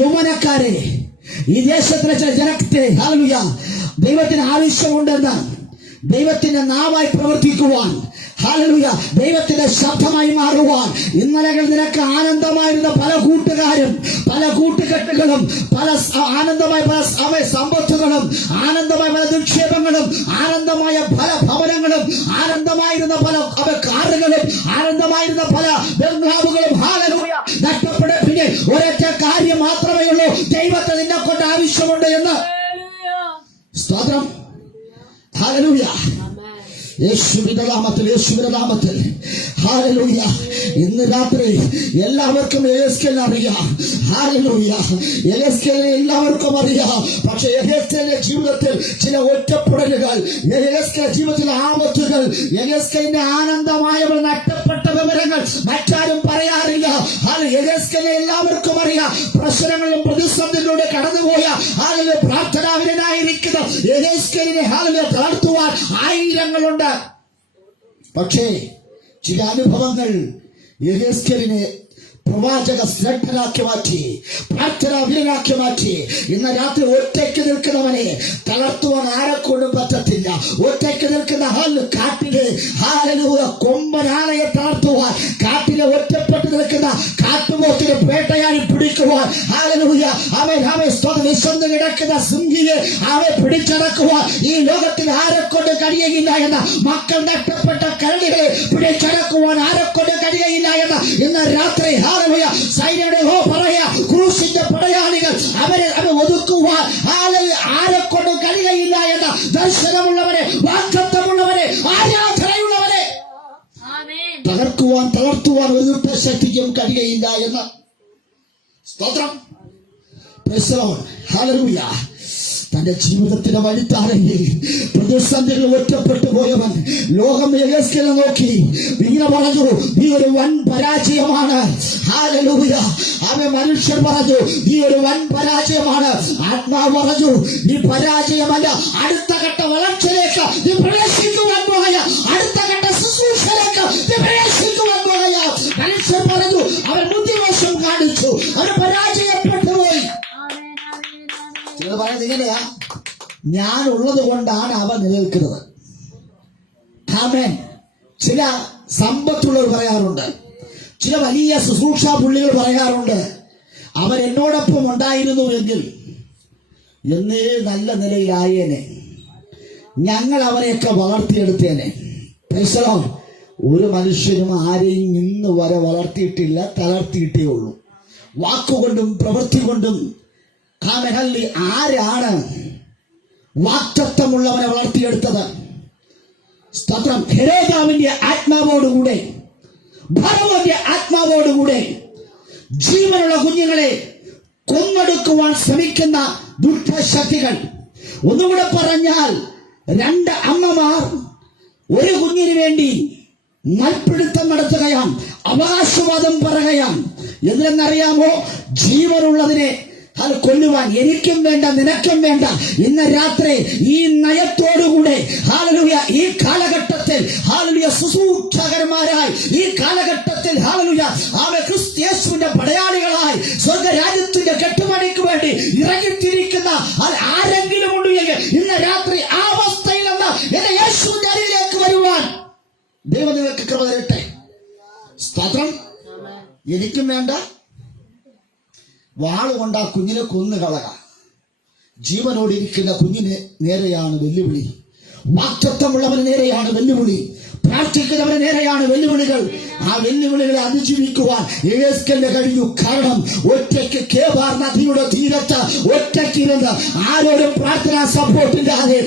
യൗവനക്കാരെ, ഈ ദേശത്തിലെ ചില ജനത്തെ ഹല്ലേലൂയ ദൈവത്തിന് ആവശ്യമുണ്ടെന്ന്, ദൈവത്തിന്റെ നാവായി പ്രവർത്തിക്കുവാൻ, ഹല്ലേലൂയ ദൈവത്തിന്റെ ശബ്ദമായി മാറുവാൻ. ഇന്നലകൾ നിനക്ക് ആനന്ദമായിരുന്ന പല കൂട്ടുകാരും, പല കൂട്ടുകെട്ടുകളും, പല ആനന്ദമായ പല സമ്പത്തുകളും, ആനന്ദമായ പല നിക്ഷേപങ്ങളും, ആനന്ദമായ പല ഭവനങ്ങളും, ആനന്ദമായിരുന്ന പല കാറുകളും, ആനന്ദമായിരുന്ന പല ബംഗ്ലാവുകളും ഹല്ലേലൂയ നഷ്ടപ്പെടെ പിന്നെ ഒരൊറ്റ കാര്യം മാത്രമേ ഉള്ളൂ, ദൈവത്തെ നിന്നെ കൊണ്ട് ആവശ്യമുണ്ട് എന്ന്. സ്തോത്രം. ഹല്ലേലൂയ. യേശുവിന്റെ നാമത്തിൽ ഹല്ലേലൂയ. ഇന്ന് രാത്രി എല്ലാവർക്കും യെഹെസ്കേലിനെ അറിയാം. ഹല്ലേലൂയ. യെഹെസ്കേലിനെ എല്ലാവർക്കും അറിയാം. പക്ഷെ യെഹെസ്കേലിന്റെ ജീവിതത്തിൽ ചില ഒറ്റപ്പെടലുകൾ, യെഹെസ്കേലിന്റെ ജീവിതത്തിലെ ആപത്തുകൾ, യെഹെസ്കേലിന്റെ ആനന്ദമായവർ നഷ്ടപ്പെട്ട വിവരങ്ങൾ മറ്റാരും പറയാറില്ല. യെഹെസ്കേലിനെ എല്ലാവർക്കും അറിയാം. പ്രശ്നങ്ങളിലും പ്രതിസന്ധികളിലൂടെ കടന്നുപോയ ഹല്ലേലൂയ പ്രാർത്ഥനാവിനായിരിക്കുന്ന യെഹെസ്കേലിനെ ഹല്ലേലൂയ തളർത്തുവാൻ പ്രവാചക ശ്രദ്ധനാക്കി മാറ്റി, പ്രാർത്ഥനാ വീരനാക്കി മാറ്റി. ഇന്ന് രാത്രി ഒറ്റയ്ക്ക് നിൽക്കുന്നവനെ തളർത്തുവാൻ ആരെക്കൊണ്ടും പറ്റത്തില്ല. ഒറ്റയ്ക്ക് നിൽക്കുന്ന കാട്ടിലെ കൊമ്പനാനയെ തളർത്തുവാൻ, കാട്ടിലെ ഒറ്റപ്പെട്ട് നിൽക്കുന്ന കാട്ടുപോത്തിന് വേട്ടയാടി പിടിക്കുവാൻ, വിശന്ന് കിടക്കുന്ന സിംഹിയെ അവയെ പിടിച്ചടക്കുവാൻ ഈ ലോകത്തിൽ ആരെക്കൊണ്ട് കഴിയുകയില്ല എന്ന, മക്കൾ നഷ്ടപ്പെട്ട കരടികളെ പിടിച്ചടക്കുവാൻ ആരെക്കൊണ്ട് കഴിയുകയില്ല എന്ന ഇന്ന് രാത്രി സൈന്യയുടെ പറയാ, ക്രൂശിന്റെ പടയാളികൾ അവരെ ഒതുക്കുവാൻ ആരെക്കൊണ്ട് കഴിയുകയില്ല എന്ന ദർശനമുള്ളവരെ, വാഗ്ദത്തമുള്ളവരെ, ആരാധനയുള്ളവരെ തളർത്തുവാൻ ഒരു ശക്തിക്കും കഴിയുകയില്ല എന്ന്. സ്തോത്രം. ഹല്ലേലൂയ. തന്റെ ജീവിതത്തിന്റെ വഴിത്താരയിൽ പ്രതിസന്ധികൾ ഒറ്റപ്പെട്ടു പോയവൻ ലോകം യെഹെസ്കേലിനെ നോക്കി ഇങ്ങനെ പറഞ്ഞു, നീ ഒരു വൻ പരാജയമാണ്. ഹല്ലേലൂയ. അവൻ മനുഷ്യർ പറഞ്ഞു, നീ ഒരു വൻ പരാജയമാണ്. ആത്മാവ് പറഞ്ഞു, നീ പരാജയമല്ല, അടുത്ത ഘട്ട വളർച്ചയിലേക്ക് നീ പ്രവേശിക്കുവാൻ പോയ, അടുത്ത ഘട്ട ശുശ്രൂഷയിലേക്ക് നീ പ്രവേശിക്കുവാൻ പോയ. മനുഷ്യർ പറഞ്ഞു, അവൻ ബുദ്ധിമോശം കാണിച്ചു, അവൻ പരാജയപ്പെട്ടു പോയി. ചിലർ പറയുന്നത് ഇങ്ങനെയാ, ഞാൻ ഉള്ളത് കൊണ്ടാണ് അവൻ നിലനിൽക്കുന്നത്. ആമേൻ. ചില സമ്പത്തുള്ളവർ പറയാറുണ്ട്, ചില വലിയ ശുശ്രൂഷാ പുള്ളികൾ പറയാറുണ്ട്, അവൻ എന്നോടൊപ്പം ഉണ്ടായിരുന്നുവെങ്കിൽ എന്നേ നല്ല നിലയിലായേനെ, ഞങ്ങൾ അവനെയൊക്കെ വളർത്തിയെടുത്തേനെ. ഒരു മനുഷ്യനും ആരെയും ഇന്ന് വരെ വളർത്തിയിട്ടില്ല, തളർത്തിയിട്ടേ ഉള്ളൂ. വാക്കുകൊണ്ടും പ്രവൃത്തി കൊണ്ടും. ആരാണ് വാക്തത്വമുള്ളവനെ വളർത്തിയെടുത്തത്? സ്തോത്രം. ഹെരോദാവിന്റെ ആത്മാവോടുകൂടെ, ഭർവന്റെ ആത്മാവോടുകൂടെ ജീവനുള്ള കുഞ്ഞുങ്ങളെ കൊന്നെടുക്കുവാൻ ശ്രമിക്കുന്ന ദുഷ്ടശക്തികൾ. ഒന്നുകൂടെ പറഞ്ഞാൽ, 2 അമ്മമാർ ഒരു കുഞ്ഞിന് വേണ്ടി മൽപ്പിടുത്തം നടത്തുകയാണ്, അവകാശവാദം പറയുകയാണ്. എന്തെന്നറിയാമോ? ജീവനുള്ളതിനെ അത് കൊല്ലുവാൻ. എനിക്കും വേണ്ട, നിനക്കും വേണ്ട. ഇന്ന് രാത്രി ഈ നയത്തോടുകൂടെ ഹല്ലേലൂയ, ഈ കാലഘട്ടത്തിൽ ഹല്ലേലൂയ, ശുശ്രൂഷകന്മാരായി ഈ കാലഘട്ടത്തിൽ ഹല്ലേലൂയ ക്രിസ്തുയേശുവിന്റെ പടയാളികളായി സ്വർഗരാജ്യത്തിന്റെ കെട്ടുപണിക്ക് വേണ്ടി ഇറങ്ങിത്തിരിക്കുന്ന ആരെങ്കിലും ഉണ്ടെങ്കിൽ ഇന്ന് രാത്രി ആ അവസ്ഥയിൽ നിന്ന് എന്റെ യേശുവിന്റെ അരികിലേക്ക് വരുവാൻ ദൈവം നിങ്ങൾക്ക് കൃപ തരട്ടെ. സ്തോത്രം. എനിക്കും വേണ്ട, വാളുകൊണ്ട് ആ കുഞ്ഞിനെ കൊന്നു കളക. ജീവനോടിരിക്കുന്ന കുഞ്ഞിന് നേരെയാണ് വെല്ലുവിളി. വാക്തത്വമുള്ളവന് നേരെയാണ് വെല്ലുവിളി. പ്രാർത്ഥിക്കുന്നവന് നേരെയാണ് വെല്ലുവിളികൾ. ആ വെല്ലുവിളികളെ അതിജീവിക്കുവാൻ യെഹെസ്കേലിന് കഴിഞ്ഞു. കാരണം ഒറ്റയ്ക്ക് കേബാർ നദിയുടെ തീരത്ത് ഒറ്റയ്ക്കിരുന്ന് ആരോടും പ്രാർത്ഥനാ സപ്പോർട്ടില്ലാതെ,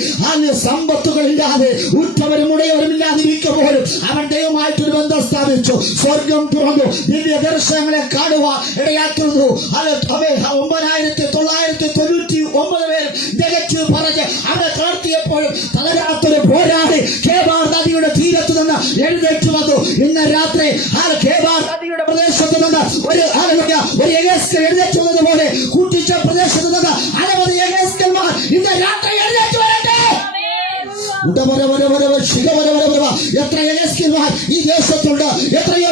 സമ്പത്തുകളില്ലാതെ, ഉറ്റവരും ഉടയവരും ഇല്ലാതിരിക്കുമ്പോഴും അവൻ ദൈവമായിട്ടൊരു ബന്ധം സ്ഥാപിച്ചു. സ്വർഗം തുറന്നു, ദിവ്യ ദർശനങ്ങളെ കാണുവാൻ ഇടയാക്കുന്നു. 9999 പേരും തികച്ചു പറഞ്ഞ് അവരെ തളർത്തിയപ്പോഴും തളരാത്തൊരു പോരാടി കേബാർ നദിയുടെ തീരത്ത് നിന്ന് എഴുന്നേറ്റ് വന്നു. ഇന്ന് രാത്രി കേബാർ നദിയുടെ പ്രദേശത്ത് നിന്ന് ഒരു യെഹെസ്കേൽ എഴുന്നേറ്റ് വന്നതുപോലെ കൂട്ടിച്ച പ്രദേശത്ത് നിന്ന് അനവധി യെഹെസ്കേൽമാർ ഇന്ന് രാത്രി എഴുന്നേറ്റ് വരട്ടെ. എത്ര യെഹെസ്കേൽമാർ ഈ ദേശത്തുണ്ട്? എത്രയോ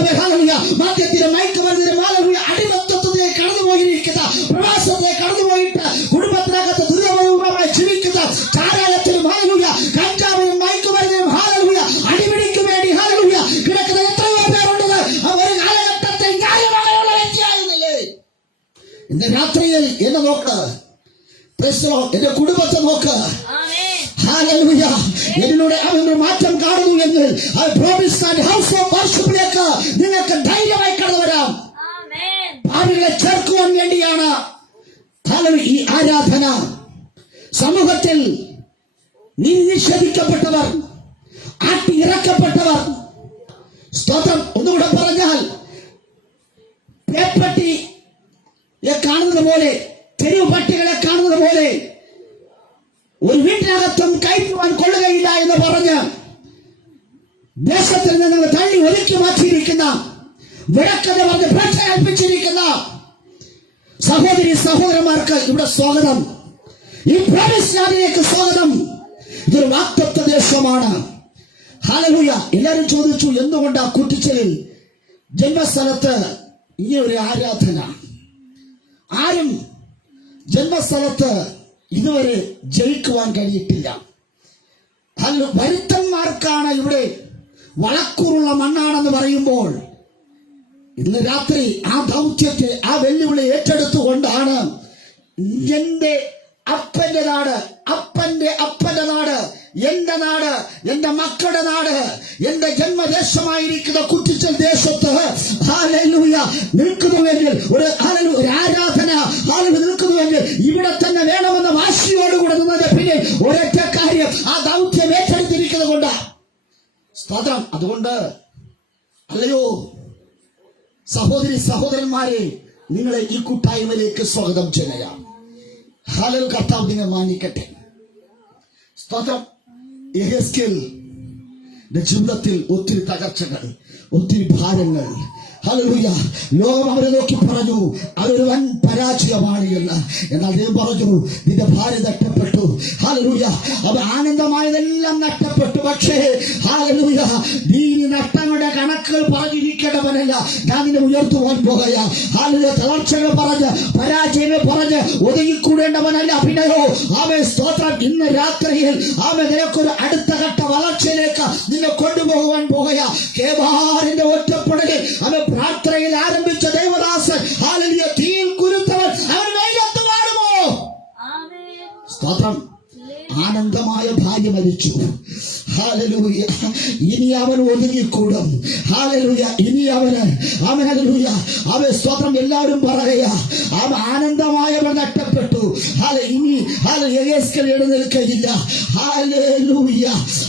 മദ്യത്തിന്, മയക്കുമരുന്നിന്, അടിമത്വത്തെ കടന്നുപോയിരിക്കുന്ന, പ്രവാസത്തെ കടന്നുപോയിട്ട് കുടുംബത്തിനകത്ത് ദുരിതമായി ജീവിക്കുന്ന, ചാരായത്തിനും കഞ്ചാവിനും മയക്കുമരുന്നിനും അടിപിടിക്ക് വേണ്ടി കിടക്കുന്ന എത്രയോ പേരുണ്ടത്. ഒരു കാലഘട്ടത്തിൽ ന്യായമായുള്ള വ്യക്തിയായിരുന്നില്ലേ? ഇന്ന് രാത്രിയിൽ എന്നെ നോക്ക്, എന്റെ കുടുംബത്തെ നോക്ക്. എന്നിലൂടെ അവനൊരു മാറ്റം കാണുന്നു എന്ന് ഹൗസ് ഓഫ് വർഷിപ്പിലേക്ക് നിങ്ങൾക്ക് ധൈര്യമായി കടന്നു വരാം. ഭാവികളെ ചേർക്കുവാൻ വേണ്ടിയാണ് ഈ ആരാധന. സമൂഹത്തിൽ നിഷേധിക്കപ്പെട്ടവർ, ആട്ടി ഇറക്കപ്പെട്ടവർ, സ്തോത്രം. ഒന്നുകൂടെ പറഞ്ഞാൽ, പേപ്പട്ടിയെ കാണുന്നത് പോലെ, തെരുവ് പട്ടികളെ കാണുന്നത് പോലെ ഒരു വീട്ടിനകത്തും കയറ്റുവാൻ കൊള്ളുകയില്ല എന്ന് പറഞ്ഞ് ദേശത്തിൽ നിന്ന് തള്ളി ഒതുക്കി മാറ്റിയിരിക്കുന്ന, വിളക്കത പറഞ്ഞ് ഭക്ഷ കൽപ്പിച്ചിരിക്കുന്ന സഹോദരി സഹോദരന്മാർക്ക് ഇവിടെ സ്വാഗതം. ഈ പ്രവേശനത്തിലേക്ക് സ്വാഗതം. ഇതൊരു വാഗ്ദത്ത ദേശമാണ്. ഹല്ലേലൂയ. എല്ലാവരും ചോദിച്ചു, എന്തുകൊണ്ടാ കുറ്റിച്ചലിൽ ജന്മസ്ഥലത്ത് ഇനി ഒരു ആരാധന ആരും ജന്മസ്ഥലത്ത് ഇതുവരെ ജയിക്കുവാൻ കഴിയിട്ടില്ല. വരുത്തന്മാർക്കാണ് ഇവിടെ വളക്കൂറുള്ള മണ്ണാണെന്ന് പറയുമ്പോൾ ഇന്ന് രാത്രി ആ ദൗത്യത്തെ, ആ വെല്ലുവിളി ഏറ്റെടുത്തുകൊണ്ടാണ് എന്റെ അപ്പന്റെ നാട്, അപ്പന്റെ നാട്, എന്റെ നാട്, എന്റെ മക്കളുടെ നാട്, എന്റെ ജന്മദേശമായിരിക്കുന്ന കുറ്റിച്ചൽ ദേശത്ത് ഹല്ലേലൂയ നിൽക്കുന്നുവെങ്കിൽ, ഒരു ആരാധന നിൽക്കുന്നുവെങ്കിൽ ഇവിടെ തന്നെ വേണമെന്ന വാശിയോടുകൂടെ നിന്നതിന്റെ പിന്നിൽ ഒരൊറ്റ കാര്യം, ആ ദൗത്യം ഏറ്റെടുത്തിരിക്കുന്നത് കൊണ്ട് സ്തോത്രം. അതുകൊണ്ട് അല്ലയോ സഹോദരി സഹോദരന്മാരെ, നിങ്ങളെ ഈ കൂട്ടായ്മയിലേക്ക് സ്വാഗതം ചെയ്യാം. ഹല്ലേലൂയ. കർത്താവ് നിങ്ങളെ മാനിക്കട്ടെ. സ്തോത്രം. യെഹെസ്കേലിന്റെ ജീവിതത്തിൽ ഒത്തിരി തകർച്ചകൾ, ഒത്തിരി ഭാരങ്ങൾ. ഹല്ലേലൂയ. ലോകം അവരെ നോക്കി പറഞ്ഞു അവരൊരു വൻ പരാജയമാണ് എന്ന്. എന്നാൽ ദൈവം പറഞ്ഞു നിന്റെ ഭാര്യ നഷ്ടപ്പെട്ടു. ഹല്ലേലൂയ. അവ ആനന്ദമായതെല്ലാം നഷ്ടപ്പെട്ടു. പക്ഷേ ഹല്ലേലൂയ നീ നഷ്ടങ്ങളുടെ കണക്കുകൾ പറഞ്ഞിരിക്കേണ്ടവനല്ല, ഞാൻ നിന്നെ ഉയർത്തുവാൻ പോകുകയാ. ഹല്ലേലൂയ. തളർച്ചകൾ പറഞ്ഞ്, പരാജയങ്ങൾ പറഞ്ഞ് ഒതുങ്ങിക്കൂടേണ്ടവനല്ല. പിന്നെയോ ആമേ സ്തോത്രം. ഇന്ന് രാത്രിയിൽ ആമേ നിനക്കൊരു അടുത്ത ഘട്ട വളർച്ചയിലേക്ക് നിന്നെ കൊണ്ടുപോകുവാൻ പോകുകയാ. കേബാറിന്റെ ഒറ്റപ്പെടലിൽ അവൻ പ്രാർത്ഥനയിൽ ആരംഭിച്ച ദേവദാസൻ ഹല്ലേലൂയ തീയിൽ കുരുത്തവൻ അവൻ വെയിലത്ത് കാണുമോ? സ്തോത്രം. ആനന്ദമായ ഭാര്യ മരിച്ചു. ഹല്ലേലൂയ. ഇനി അവൻ ഒതുങ്ങിക്കൂടും. ഹല്ലേലൂയ. ഇനി അവന് ഹല്ലേലൂയ അവൻ സ്തോത്രം. എല്ലാവരും പറയുക അവൻ ആനന്ദമായവൻ നഷ്ടപ്പെട്ടു. ഇനി യെഹെസ്കേൽ എഴുന്നേൽക്കയില്ല. ഹല്ലേലൂയ.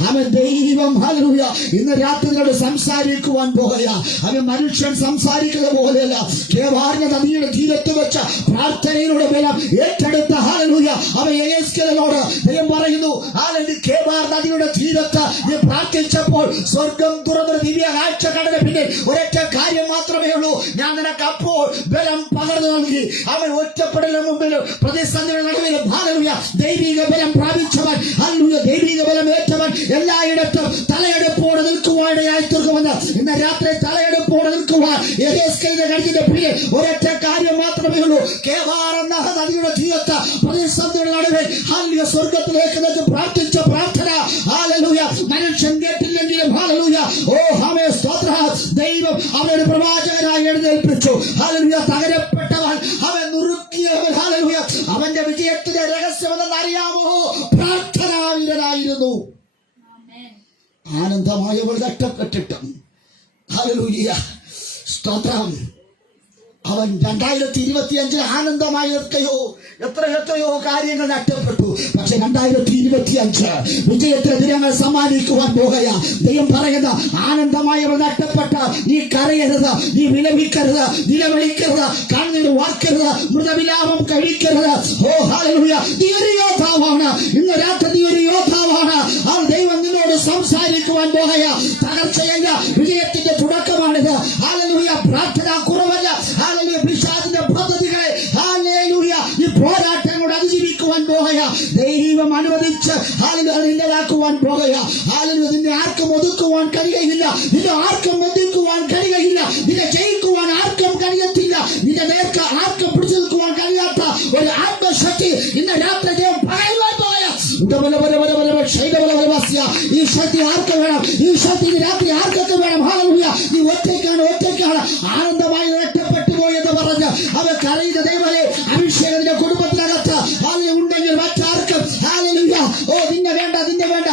അവൻ ദൈവം ഹല്ലേലൂയ ഇന്ന് രാത്രിയോട് സംസാരിക്കുവാൻ പോകുക. അവൻ മനുഷ്യൻ സംസാരിക്കുക പോലെയല്ല. കേബാറിന്റെ നദിയുടെ തീരത്ത് വെച്ച പ്രാർത്ഥനയിലൂടെ ബലം ഏറ്റെടുത്ത ഹല്ലേലൂയ അവൻ യെഹെസ്കേലിനോട് ദൈവം പറയുന്നു, കേബാർ നദിയുടെ തീരത്ത് നീ പ്രാർത്ഥിച്ചപ്പോൾ സ്വർഗം തുറന്നൊരു ദിവ്യ കാഴ്ച കണ്ടതിന് പിന്നെ ഒരൊറ്റ കാര്യം മാത്രമേ ഉള്ളൂ, ഞാൻ നിനക്ക് അപ്പോൾ ബലം പകർന്നു നൽകി. അവൻ ഒറ്റപ്പെടലിന് മുമ്പിലും പ്രതിസന്ധിയുടെ നടുവിലും ഹല്ലേലൂയ ദൈവിക ബലം പ്രാപിച്ചവൻ, ഹല്ലേലൂയ ദൈവിക ബലം ഏറ്റവൻ എല്ലായിടത്തും തലയെടുപ്പോടെ നിൽക്കുവാനായി തീർക്കുമെന്ന്. ഇന്ന് രാത്രി തലയെടുപ്പോടെ നിൽക്കുവാൻ യെഹെസ്കേലിന്റെ കഴുത്തിന്റെ പിന്നിൽ ഒരൊറ്റ കാര്യം മാത്രമേ ഉള്ളൂ. കേബാർ എന്ന നദിയുടെ തീരത്ത് പ്രതിസന്ധിയുടെ നടുവിൽ ഹല്ലേലൂയ സ്വർഗത്തിലേക്ക് പ്രാർത്ഥിച്ച പ്രാർത്ഥന ഹല്ലേലൂയ മനുഷ്യൻ കേട്ടില്ലെങ്കിലും ഹല്ലേലൂയ ഓ ആമേൻ സ്തോത്രം. ദൈവം അവനൊരു പ്രവാചകനായി എഴുന്നേൽപ്പിച്ചു. ഹല്ലേലൂയ. തകരപ്പെട്ടവൻ അവൻ നുറുക്കിയവൻ. ഹല്ലേലൂയ. അവന്റെ വിജയത്തിന്റെ രഹസ്യമെന്ന് അറിയാമോ? പ്രാർത്ഥനാവിരനായിരുന്നു. ആനന്ദമായവൾ നഷ്ടപ്പെട്ടിട്ടും ഹല്ലേലൂയ സ്തോത്രം. അവൻ 2025 ആനന്ദമായി എത്രയോ കാര്യങ്ങൾ നഷ്ടപ്പെട്ടു. പക്ഷെ 2025 വിജയത്തിന്റെ ദിനങ്ങൾ സമ്മാനിക്കുവാൻ പോകുകയാ. ദൈവം പറയുന്ന ആനന്ദമായവർ നഷ്ടപ്പെട്ട നീ കരയരുത്, നീ വിലപിക്കരുത്, നിലവിളിക്കരുത്, കണ്ണീർ വാർക്കരുത്, മൃതവിലാപം കഴിക്കരുത്. ഓ ഹല്ലേലൂയ. നീ ഒരു യോദ്ധാവാണ്. ഇന്ന് രാത്രി നീ ഒരു യോദ്ധാവാണ്. ആ ദൈവം നിന്നോട് സംസാരിക്കുവാൻ പോകുകയാ. തകർച്ചയല്ല, വിജയത്തിന്റെ തുടക്കമാണിത്. ഹല്ലേലൂയ. പ്രാർത്ഥന കുറവല്ല. ഹല്ലേലൂയ. പിശാചിന്റെ പദ്ധതികളെ ഹല്ലേലൂയ ഈ പോരാട്ടങ്ങളോട് അതിജീവിക്കുവാൻ പോകുകയാ. ദൈവം അനുവദിച്ച് ഹല്ലേലൂയ ഇല്ലാതാക്കുവാൻ പോകുകയാ. ഹല്ലേലൂയ. നിന്നെ ആർക്കും ഒതുക്കുവാൻ കഴിയുകയില്ല, നിന്നെ ആർക്കും ഒതുക്കുവാൻ കഴിയുകയില്ല, നിന്നെ ജയിക്കുവാൻ ആർക്കും കഴിയത്തില്ല, നിന്റെ നേർക്ക് ആർക്കും പിടിച്ചു നിൽക്കുവാൻ കഴിയാത്ത ഒരു ആത്മശക്തി ഇന്ന് രാത്രി ദൈവം പറയുവാൻ പോകുകയാ. ഈ ശക്തി ആർക്ക് വേണം? ഈ ശക്തി രാത്രി ആർക്കൊക്കെ വേണം? ഹല്ലേലൂയ. നീ ഒറ്റയ്ക്കാണ് ആനന്ദമായി നഷ്ടപ്പെട്ടു പോയെന്ന് പറഞ്ഞ് അവൻ കരയുന്ന ദൈവമേ, അഭിഷേകത്തിന്റെ കുടുംബത്തിനകത്ത് ഉണ്ടെങ്കിൽ മറ്റാർക്കും ഹല്ലേലൂയ ഓ നിന്നെ വേണ്ട.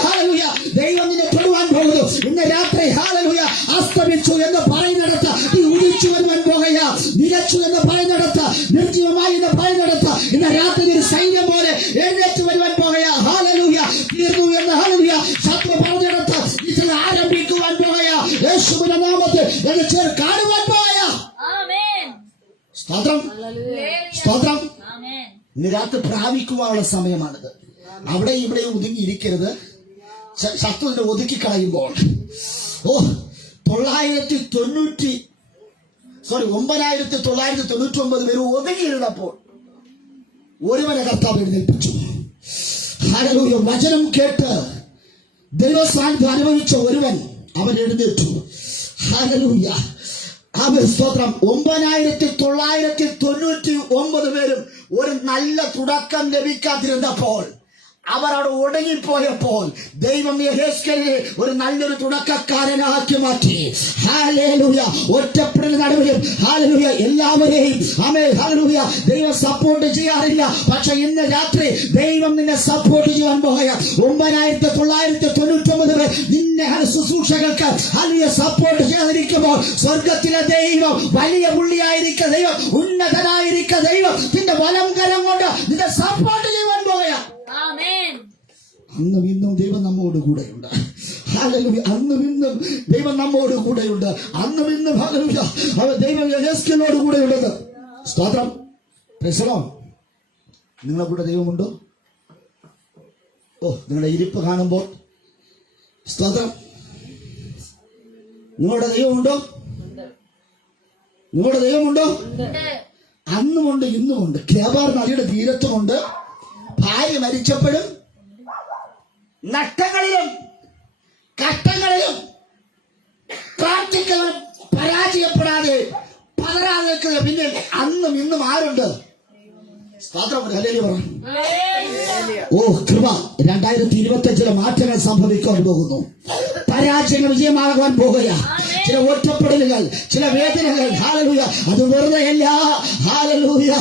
ഹല്ലേലൂയ. ദൈവം നിന്നെ തൊടുവാൻ പോകുന്നു. ഇന്ന് രാത്രി ഹല്ലേലൂയ അസ്തമിച്ചു എന്ന് പറയുന്നിടത്ത് നീ ഉദിച്ചു വരുവാൻ പോകുകയാ. നിലച്ചു എന്ന് പറയുന്നിടത്ത്, നിർജീവമായി എന്ന് പറയുന്നിടത്ത് ഇന്ന് രാത്രി ഒരു സൈന്യം പോലെ എഴുന്നേറ്റ് വരുവാൻ പോകുകയാ. ഹല്ലേലൂയ. തീർന്നു എന്ന് ഹല്ലേലൂയ ശത്രു പറഞ്ഞിടത്ത് ഇത് ആരംഭിക്കുവാൻ പോകുകയാ. യേശുവിന്റെ നാമത്തിൽ എന്ന് കാണുവാൻ പോകുകയാ. സ്തോത്രം. സ്തോത്രം. ഇന്ന് രാത്രി പ്രാപിക്കുവാനുള്ള സമയമാണിത്. അവിടെ ഇവിടെ ഒതുങ്ങിയിരിക്കരുത്. ശത്രുവിനെ ഒതുക്കി കളയുമ്പോൾ 9,999 പേര് ഒതുങ്ങിയിരുന്നപ്പോൾ ഒരുവനെ കർത്താവ് എഴുന്നേൽപ്പിച്ചു. ഹല്ലേലൂയ. വചനം കേട്ട് ദൈവസാന്നിധ്യം അനുഭവിച്ച ഒരുവൻ അവൻ എഴുന്നേറ്റു. ഹല്ലേലൂയ. സ്തോത്രം. 9999 പേരും ഒരു നല്ല തുടക്കം ലഭിക്കാതിരുന്നപ്പോൾ, അവർ അവിടെ ഒടുങ്ങിപ്പോയപ്പോൾ ദൈവം യെഹെസ്കേലിനെ ഒരു നല്ലൊരു തുടക്കക്കാരനാക്കി മാറ്റി. ഹല്ലേലൂയ. ഒറ്റപ്പെടൽ നടുവിലും ഹല്ലേലൂയ എല്ലാവരെയും ഹല്ലേലൂയ ദൈവം സപ്പോർട്ട് ചെയ്യാറില്ല. പക്ഷെ ഇന്ന് രാത്രി ദൈവം നിന്നെ സപ്പോർട്ട് ചെയ്യാൻ പോകുക. 9999 പേർ നിന്നെ ശുശ്രൂഷകൾക്ക് ഹല്ലേലൂയ സപ്പോർട്ട് ചെയ്യാതിരിക്കുമ്പോൾ, സ്വർഗത്തിലെ ദൈവം, വലിയ പുള്ളിയായിരിക്കുക ദൈവം, ഉന്നതനായിരിക്കുക ദൈവം നിന്റെ വലം കരം കൊണ്ട് നിന്നെ സപ്പോർട്ട് ചെയ്യാൻ പോകുക. അന്നും ഇന്നും ദൈവം നമ്മോട് കൂടെയുണ്ട്. ഹല്ലേലൂയ. അന്നും ഇന്നും ദൈവം നമ്മോട് കൂടെയുണ്ട്. അന്നും ഇന്നും ഹല്ലേലൂയ ദൈവം യെഹെസ്കേലിനോട് കൂടെയുണ്ടെന്ന്. സ്തോത്രം. Praise the Lord. നിങ്ങളുടെ കൂടെ ദൈവമുണ്ടോ? നിങ്ങളുടെ ഇരിപ്പ് കാണുമ്പോൾ സ്തോത്രം, നിങ്ങളുടെ ദൈവമുണ്ടോ? നിങ്ങളുടെ ദൈവമുണ്ടോ? അന്നുമുണ്ട് ഇന്നുമുണ്ട്. കേബാർ നദിയുടെ തീരത്തുമുണ്ട്. ഭാര്യ മരിച്ചപ്പോഴും നഷ്ടങ്ങളിലും കഷ്ടങ്ങളിലും പ്രാർത്ഥിക്കാൻ പരാജയപ്പെടാതെ പതരാതെ നിൽക്കുന്ന പിന്നിൽ അന്നും ഇന്നും ആരുണ്ട്? സ്തോത്രം. ഹല്ലേലൂയ പറ. കൃപ. 2025 മാറ്റങ്ങൾ സംഭവിക്കാൻ പോകുന്നു. പരാജയങ്ങൾ വിജയമാകാൻ പോകുക. ചില ഒറ്റപ്പെടലുകൾ, ചില വേദനകൾ ഹല്ലേലൂയ അത് വെറുതെയല്ല. ഹല്ലേലൂയ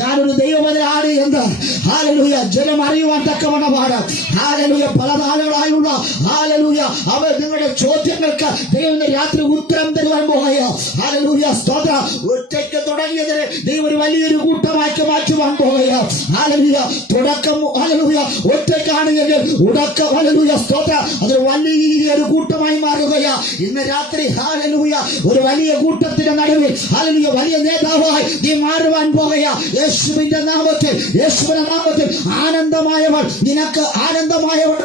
ഞാനൊരു ദൈവമതിലാണ് എന്ന് ഹല്ലേലൂയ ജനം അറിയുവാൻ തക്കവണ്ണമാണ്. ഹല്ലേലൂയ പല നാളുകളായുള്ള ഹല്ലേലൂയ അവർ നിങ്ങളുടെ ചോദ്യങ്ങൾക്ക് ദൈവം രാത്രി ഉത്തരം തരുവാൻ പോകുക. ഹല്ലേലൂയ സ്തോത്രം. ഒറ്റയ്ക്ക് തുടങ്ങിയതിന് ദൈവം ഒരു വലിയൊരു കൂട്ടമാക്കി മാറ്റുവാൻ പോകുക. ഹല്ലേലൂയ തുടക്കം ഹല്ലേലൂയ ഒറ്റയ്ക്കാണെങ്കിൽ ഉടക്കം ഹല്ലേലൂയ സ്തോത്രം അതൊരു വലിയൊരു കൂട്ടമായി മാറുകയാ. ഇന്ന് രാത്രി ഹല്ലേലൂയ ഒരു വലിയ കൂട്ടത്തിന്റെ നടുവിൽ ഹല്ലേലൂയ വലിയ നേതാവായി നീ മാറുവാൻ പോകുക. യേശുവിന്റെ നാമത്തിൽ, യേശുവിന്റെ നാമത്തിൽ ആനന്ദമായവൾ നിനക്ക് ആനന്ദമായവൾ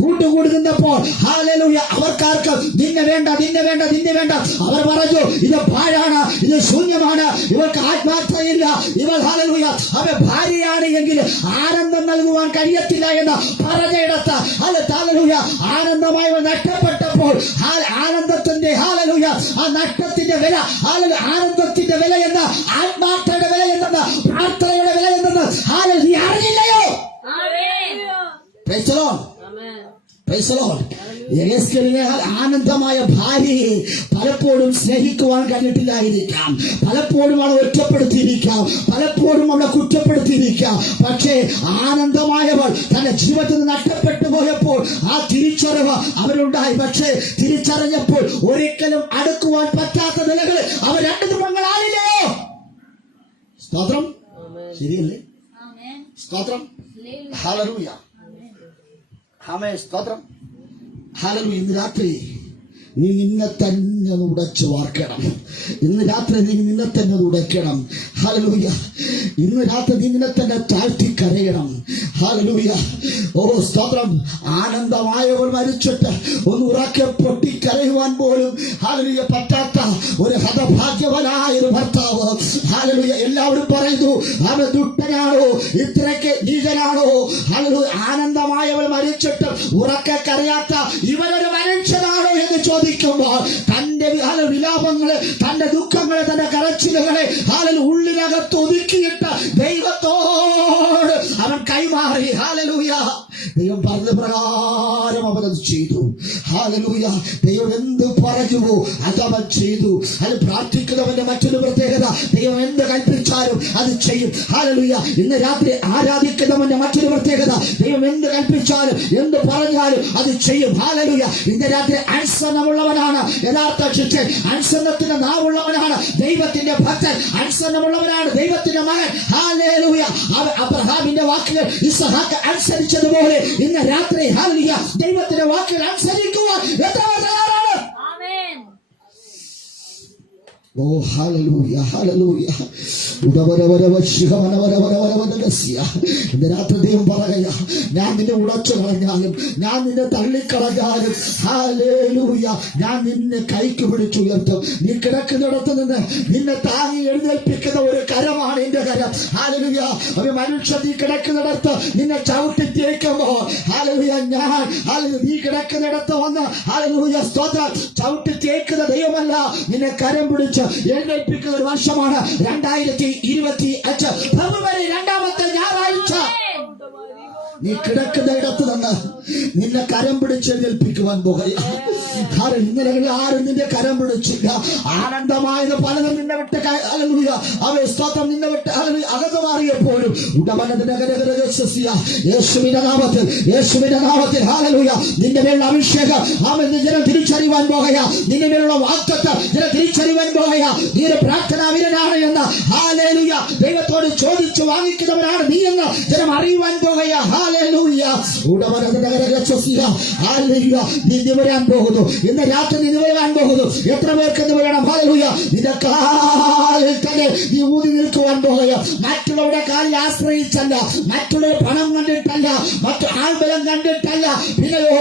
കൂട്ടുകൂടുന്നപ്പോൾ ഹല്ലേലൂയ അവർക്കാർക്ക് നിന്നെ വേണ്ട, നിന്നെ വേണ്ട, നിന്നെ വേണ്ട. അവർ പറഞ്ഞു ഇത് പാഴാണ്, ഇത് ശൂന്യമാണ്, ഇവർക്ക് ആത്മാർത്ഥതയില്ല, ഇവർ ഹല്ലേലൂയ അവ ഭാര്യയാണ് എങ്കിൽ ആനന്ദം നൽകുവാൻ കഴിയത്തില്ല എന്ന് പറഞ്ഞിടത്ത് ഹല്ലേലൂയ ആനന്ദമായവൾ നഷ്ടപ്പെട്ടപ്പോൾ ആനന്ദത്തിന്റെ ഹല്ലേലൂയ ആ നഷ്ടത്തിന്റെ വില ആനന്ദത്തിന്റെ വില എന്ന ആത്മാർത്ഥയുടെ വില എന്നത് പ്രാർത്ഥനയുടെ വില എന്നത് ഹല്ലേലൂയ അറിയില്ലയോ? Praise the lord. Praise the lord. യെഹെസ്കേലിനെ ആനന്ദമായ ഭാര്യയെ പലപ്പോഴും സ്നേഹിക്കുവാൻ കഴിഞ്ഞിട്ടില്ലായിരിക്കാം. പലപ്പോഴും അവളെ ഒറ്റപ്പെടുത്തിയിരിക്കാം. പലപ്പോഴും അവളെ കുറ്റപ്പെടുത്തിയിരിക്കാം. പക്ഷേ ആനന്ദമായവൾ തന്റെ ജീവിതത്തിൽ നിന്ന് നഷ്ടപ്പെട്ടു പോയപ്പോൾ ആ തിരിച്ചറിവ് അവരുണ്ടായി. പക്ഷേ തിരിച്ചറിഞ്ഞപ്പോൾ ഒരിക്കലും അടുക്കുവാൻ പറ്റാത്ത നിലകളിൽ അവർ രണ്ട് കുടുംബങ്ങളായില്ലയോ? സ്തോത്രം. ശരിയല്ലേ? സ്തോത്രം. ഹല്ലേലൂയ. ആമേൻ. സ്തോത്രം. ഹല്ലേലൂയ. ഇന്ന് രാത്രി നീ നിന്നെ തന്നെ ഉടച്ചു വാർക്കണം. ഇന്ന് രാത്രി നീ നിന്നെ തന്നെ ഉടയ്ക്കണം. ഹല്ലേലൂയ. ഇന്ന് രാത്രി നീ നിന്നെ തന്നെ താഴ്ത്തി കരയണം. ഹല്ലേലൂയ. സ്തോത്രം. ആനന്ദമായവർ മരിച്ചിട്ട് ഒന്ന് ഉറക്കെ പൊട്ടിക്കരയുവാൻ പോലും ഹല്ലേലൂയ പറ്റാത്ത ഒരു ഹതഭാഗ്യവനായ ഒരു ഭർത്താവ്. ഹല്ലേലൂയ. എല്ലാവരും പറയുന്നു അവൻ ദുഷ്ടനാണോ, ഇത്രയ്ക്ക് നീചനാണോ? ഹല്ലേലൂയ. ആനന്ദമായവൾ മരിച്ചിട്ട് ഉറക്കെ കരയാത്ത ഇവനൊരു മനുഷ്യനാണോ എന്ന് ചോദിക്കുമ്പോൾ തന്റെ വിലാപങ്ങളെ, തന്റെ ദുഃഖങ്ങളെ, തന്റെ കരച്ചിലുകളെ ഉള്ളിനകത്ത് ഒതുക്കിയിട്ട് ദൈവത്തോട് അവൻ കൈമാറി. ഹല്ലേലൂയ. ദൈവം പറഞ്ഞ പ്രകാരം അവനത് ചെയ്തു. ഹല്ലേലൂയ. ദൈവം എന്ത് പറഞ്ഞുവോ അതവൻ ചെയ്തു. അത് പ്രാർത്ഥിക്കുന്നവന്റെ മറ്റൊരു പ്രത്യേകത, ദൈവം എന്ത് കൽപ്പിച്ചാലും അത് ചെയ്യും. ഹല്ലേലൂയ. ഇന്ന് രാത്രി ആരാധിക്കുന്നവന്റെ മറ്റൊരു പ്രത്യേകത, ദൈവം എന്ത് കൽപ്പിച്ചാലും എന്ത് പറഞ്ഞാലും അത് ചെയ്യും. ഹല്ലേലൂയ. ഇന്ന് രാത്രി അനുസരണമുള്ളവനാണ് യഥാർത്ഥ ശിഷ്യൻ. അനുസരണത്തിന്റെ നാവുള്ളവനാണ് ദൈവത്തിന്റെ ഭക്തൻ. അനുസരണമുള്ളവനാണ് ദൈവത്തിന്റെ മകൻ. ഹല്ലേലൂയ. അബ്രഹാമിന്റെ വാക്കുകൾ ഇസ്ഹാക്ക് അനുസരിച്ചതുപോലെ ഇന്ന് രാത്രി ഹല്ലേലൂയ ദൈവത്തിന്റെ വാക്കുകൾ അനുസരിക്കുവാൻ എത്ര തയ്യാറാണ്? ആമേൻ. ഹല്ലേലൂയ. ഹല്ലേലൂയ. ഇന്ന് രാത്രി ദൈവം പറയുക, ഞാൻ നിന്നെ ഉടച്ചു കളഞ്ഞാലും, ഞാൻ നിന്നെ തള്ളിക്കളഞ്ഞാലും, ഹല്ലേലൂയ, ഞാൻ നിന്നെ കൈക്ക് പിടിച്ചുയർത്തും. നീ കിടക്കുന്നിടത്ത് നിന്ന് നിന്നെ താങ്ങി എഴുന്നേൽപ്പിക്കുന്ന ഒരു കരമാണ് എന്റെ കരം. ഹല്ലേലൂയ. ഒരു മനുഷ്യൻ നീ കിടക്കുന്നിടത്ത് നിന്നെ ചവിട്ടി തേക്കുമ്പോ, ഹല്ലേലൂയ, ഞാൻ നീ കിടക്കുന്നിടത്ത് വന്ന്, ഹല്ലേലൂയ, സ്തോത്രം, ചവിട്ടി തേക്കുന്ന ദൈവമല്ല, നിന്നെ കരം പിടിച്ച് എഴുന്നേൽപ്പിക്കുന്ന ഒരു വർഷമാണ് 2025 ഫെബ്രുവരി 2-ാമത്തെ ഞായറാഴ്ച. നീ കിടക്കുന്ന ഇടത്ത് നിന്ന് നിന്നെ കരം പിടിച്ച് എഴുന്നേൽപ്പിക്കുവാൻ പോകുകയാണ്. കാരണം ഇന്നലെ ആരും നിന്റെ കരം പിടിച്ചില്ല. ആനന്ദമായത് പലതും നിന്നെ വിട്ട് സ്തോത്രം നിന്നെ വിട്ട് അകന്നു മാറിയപ്പോഴും യേശുവിന്റെ നാമത്തിൽ, യേശുവിന്റെ നാമത്തിൽ ഹല്ലേലൂയ, നിന്റെ മേലുള്ള അഭിഷേകം ആമെന്ന് ജനം തിരിച്ചറിയുവാൻ പോകുക. നിന്റെ മേലുള്ള വാഗ്ദത്തം ജനം തിരിച്ചറിയുവാൻ പോകുക. നീ ഒരു പ്രാർത്ഥനാ വീരനാണ് എന്ന് ഹല്ലേലൂയ ദൈവത്തോട് ചോദിച്ചു വാങ്ങിക്കുന്നവരാണ് നീ എന്ന് ജനം അറിയുവാൻ പോകുക. ഹല്ലേലൂയ. ഹല്ലേലൂയ. നീ നിവരാൻ പോകുന്നു. ഇന്ന് രാത്രി നീ നിവരാൻ പോകുന്നു. എത്ര പേർക്ക് നിവരണം? ഹല്ലേലൂയ. നിന്റെ കാലിൽ തന്നെ നീ ഊതി നിൽക്കുവാൻ പോകുക. മറ്റുള്ളവരുടെ കാലിൽ ആശ്രയിച്ചല്ല, മറ്റുള്ളവരുടെ പണം കണ്ടിട്ടല്ല, മറ്റു ആൾബലം കണ്ടിട്ടല്ല, പിന്നെയോ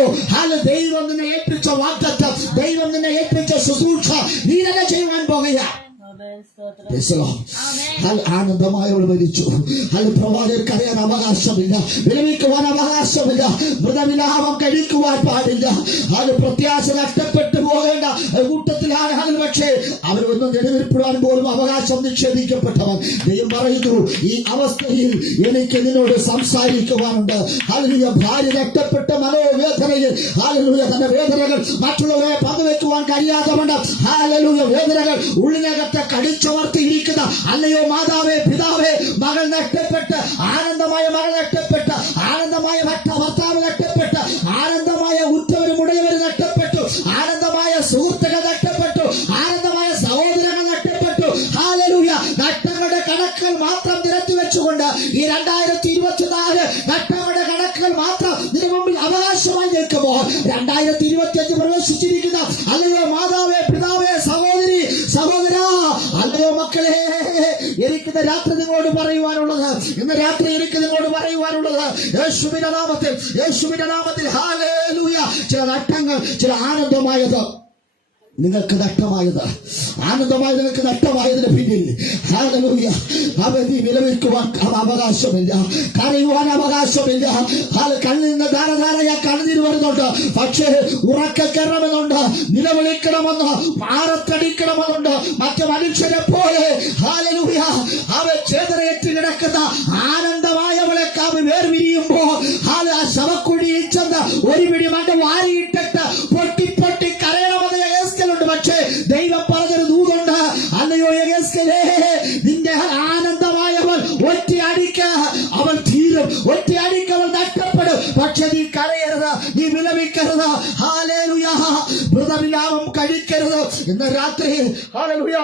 ദൈവം നിന്നെ ഏൽപ്പിച്ച വാഗ്ദത്തം, ദൈവം നിന്നെ ഏൽപ്പിച്ച ശുശ്രൂഷ നീ തന്നെ ചെയ്യുവാൻ പോകുക. ആനന്ദമായവൾ മരിച്ചു. പ്രവാചകർക്ക് അറിയാൻ അവകാശമില്ല, വിലപിക്കുവാൻ അവകാശമില്ല, മൃതവിലാപം കഴിക്കുവാൻ പാടില്ല. അത് പ്രത്യാശ നഷ്ടപ്പെട്ടു പോകേണ്ട കൂട്ടത്തിലാണ്. പക്ഷേ അവരൊന്നും നിലനിൽപ്പെടാൻ പോലും അവകാശം നിഷേധിക്കപ്പെട്ടവൻ. ദൈവം പറയുന്നു, ഈ അവസ്ഥയിൽ എനിക്ക് നിന്നോട് സംസാരിക്കുവാനുണ്ട്. ഹല്ലേലൂയ. ഭാര്യ നഷ്ടപ്പെട്ട മനോവേദനയിൽ ഹല്ലേലൂയ തന്റെ വേദനകൾ മറ്റുള്ളവരെ പങ്കുവെക്കുവാൻ കഴിയാത്തവണ്ണം ഹല്ലേലൂയ വേദനകൾ ഉള്ളിനകത്ത് കടിച്ചമർത്തിയിരിക്കുന്ന, അല്ലയോ മാതാവേ, പിതാവേ, മകൾ നഷ്ടപ്പെട്ട്, ആനന്ദമായ മകൾ നഷ്ടപ്പെട്ട്, ആനന്ദമായ ഭർത്താവ് നഷ്ടപ്പെട്ട്, ആനന്ദമായ ഉറ്റവരും ഉടയവരും നഷ്ടപ്പെട്ടു, ആനന്ദമായ സുഹൃത്തുക്കൾ നഷ്ടപ്പെട്ടു, ആനന്ദമായ സഹോദരങ്ങൾ നഷ്ടപ്പെട്ടു. ഹല്ലേലൂയ. നഷ്ടങ്ങളുടെ കണക്കുകൾ മാത്രം നിരത്തി വെച്ചുകൊണ്ട് ഈ 2024 നഷ്ടങ്ങളുടെ കണക്കുകൾ മാത്രം ഇതിനു മുമ്പിൽ അവകാശമായി നിൽക്കുമ്പോൾ 2025 പ്രവേശിച്ചിരിക്കുന്ന, അല്ലയോ മാതാവേ, പിതാവേ, സഹോദരി, സഹോദര, അല്ലയോ മക്കളെ, എനിക്ക് രാത്രി നിങ്ങളോട് പറയുവാനുള്ളത്, ഇന്ന് രാത്രി എനിക്ക് നിങ്ങളോട് പറയുവാനുള്ളത്, യേശുവിന്റെ നാമത്തിൽ, യേശുവിന്റെ നാമത്തിൽ ഹല്ലേലൂയ. ചില നഷ്ടങ്ങൾ, ചില ആനന്ദമായത് നിങ്ങൾക്ക് നഷ്ടമായത്, ആനന്ദമായി നിങ്ങൾക്ക് നഷ്ടമായതിന് പിന്നിൽ ഹല്ലേലൂയ അവധി വിലപിക്കുവാൻ അവകാശമില്ല, കരയുവാൻ അവകാശമില്ല. കണ്ണിൽ നിന്ന് ധാരധാരയാ കണ്ണുനീർ വരുന്നുണ്ട്. പക്ഷേ ഉറക്കെ കയറണമെന്നുണ്ട്, നിലവിളിക്കണമെന്ന്, പാറത്തടിക്കണമെന്നുണ്ട്. മറ്റു മനുഷ്യരെ പോലെ ഹല്ലേലൂയ അവ ചേതനയേറ്റ് കിടക്കുന്ന ആനന്ദമായവളെ കാവ് വേർപിരിയുമ്പോ ആ ശവക്കുഴിയിൽ ചെന്ന് ഒരു പിടി മണ്ണ് വാരിയിട്ടിട്ട് പൊട്ടി പൊട്ടി കരയണമെന്ന് യഹെസ്കേലുണ്ട്. പക്ഷേ ദൈവം പറഞ്ഞൊരു ദൂതുണ്ട്, അല്ലയോ യഹെസ്കേലേ, നിന്റെ ആനന്ദമായവൾ ഒറ്റയടിക്ക അവൾ തീരും, ഒറ്റയടിക്ക് അവൾ നഷ്ടപ്പെടും. പക്ഷെ നീ കരയരുത്, നീ വിലപിക്കരുത്. ഹല്ലേലൂയ. മൃതവിലാപം കഴിക്കരുത്. ഇന്ന് രാത്രി ഹല്ലേലൂയ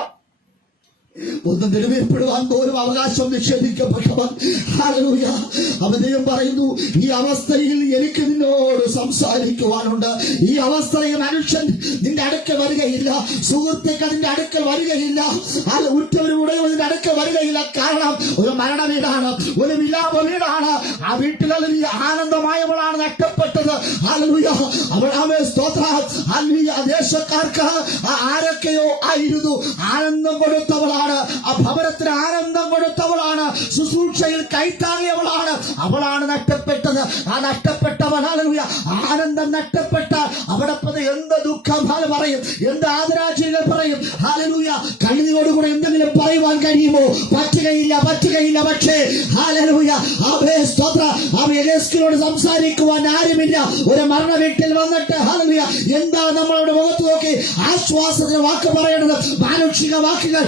ഒന്ന് നിലനിൽപ്പെടുവാൻ പോലും അവകാശം നിഷേധിക്കപ്പെട്ടവൻ ഹല്ലേലൂയ അവനെയും പറയുന്നു, ഈ അവസ്ഥയിൽ എനിക്ക് നിന്നോട് സംസാരിക്കുവാനുണ്ട്. ഈ അവസ്ഥയിൽ മനുഷ്യൻ നിന്റെ അടുക്കൽ വരികയില്ല, സുഹൃത്തുക്കൾ നിന്റെ അടുക്കൽ വരികയില്ല, ഉറ്റവരുടെ നിന്റെ അടുക്കൽ വരികയില്ല. കാരണം ഒരു മരണ വീടാണ്, ഒരു വിലാപ വീടാണ്. ആ വീട്ടിൽ ആനന്ദമായവളാണ് നഷ്ടപ്പെട്ടത്. ഹല്ലേലൂയ. അവൾ സ്തോത്ര ഹല്ലേലൂയ. ദേശക്കാർക്ക് ആരൊക്കെയോ ആയിരുന്നു ആനന്ദം കൊടുത്തവളാണ്, ആ ഭവനത്തിന് ആനന്ദം കൊടുത്തവളാണ്, ശുശ്രൂഷയിൽ കൈത്താങ്ങിയവളാണ്. അവളാണ് നഷ്ടപ്പെട്ടത്. ആ നഷ്ടപ്പെട്ടവൾ ഹല്ലേലൂയ ആനന്ദം നഷ്ടപ്പെട്ട അവിടെ എന്ത് ദുഃഖം പറയും, എന്ത് ആദരാശികൾ പറയും. ഹല്ലേലൂയ കണ്ണീരോടുകൂടെ എന്തെങ്കിലും പറയുവാൻ കഴിയുമോ? പറ്റുകയില്ല, പറ്റുകയില്ല. പക്ഷേ ഹല്ലേലൂയ സ്തോത്ര യഹെസ്കേലോട് സംസാരിക്കുവാൻ ആരുമില്ല. ഒരു മരണ വീട്ടിൽ വന്നിട്ട് ഹല്ലേലൂയ എന്താ നമ്മളോട് മുഖത്ത് നോക്കി ആശ്വാസത്തിന് വാക്ക് പറയേണ്ടത്? മാനുഷിക വാക്കുകൾ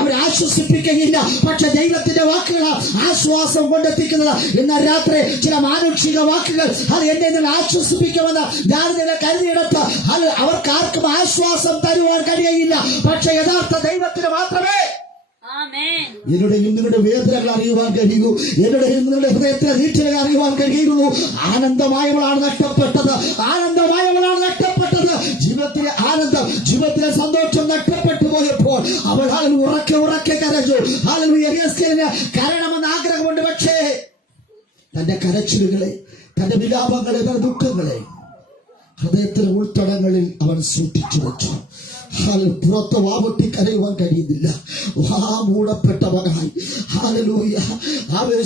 അവരെ ആശ്വസിപ്പിക്കുകയില്ല. പക്ഷെ ദൈവത്തിന്റെ വാക്കുകൾ ആശ്വാസം കൊണ്ടെത്തിക്കുന്നത്. ഇന്ന് രാത്രി ചില മാനുഷിക വാക്കുകൾ അത് എന്നെ ആശ്വസിപ്പിക്കുമെന്ന് ഞാൻ നിന്നെ കരുതിയെടുത്ത് അവർക്ക് ആർക്കും ആശ്വാസം തരുവാൻ കഴിയുകയില്ല. പക്ഷെ യഥാർത്ഥ ദൈവത്തിന് മാത്രമേ എന്നുടെയും നിങ്ങളുടെ വേദനകൾ അറിയുവാൻ കഴിയൂ, എന്നുടെയും നിങ്ങളുടെ ഹൃദയത്തിലെ നീറ്റലുകൾ അറിയുവാൻ കഴിയുള്ളൂ. ആനന്ദമായവളാണ് നഷ്ടപ്പെട്ടത്, ആനന്ദമായവളാണ് നഷ്ടപ്പെട്ടത്. ജീവിതത്തിലെ ആനന്ദം, ജീവിതത്തിലെ സന്തോഷം നഷ്ടപ്പെട്ടു പോയപ്പോൾ അവൾ ഉറക്കെ ഉറക്കെ കരഞ്ഞു. കരഞ്ഞു. ഹല്ലേലൂയ. യെഹൂസ്കേലിന് കരയണമെന്ന് ആഗ്രഹമുണ്ട്. പക്ഷേ തന്റെ കരച്ചിലുകളെ, തന്റെ വിലാപങ്ങളെ, തന്റെ ദുഃഖങ്ങളെ ഹൃദയത്തിലെ ഉൾത്തടങ്ങളിൽ അവൻ സൂക്ഷിച്ചു വെച്ചു. പുറത്ത് വാവട്ടി കരയുവാൻ കഴിയുന്നില്ല. വാ മൂടപ്പെട്ടവനായി, ഹല്ലേലൂയ,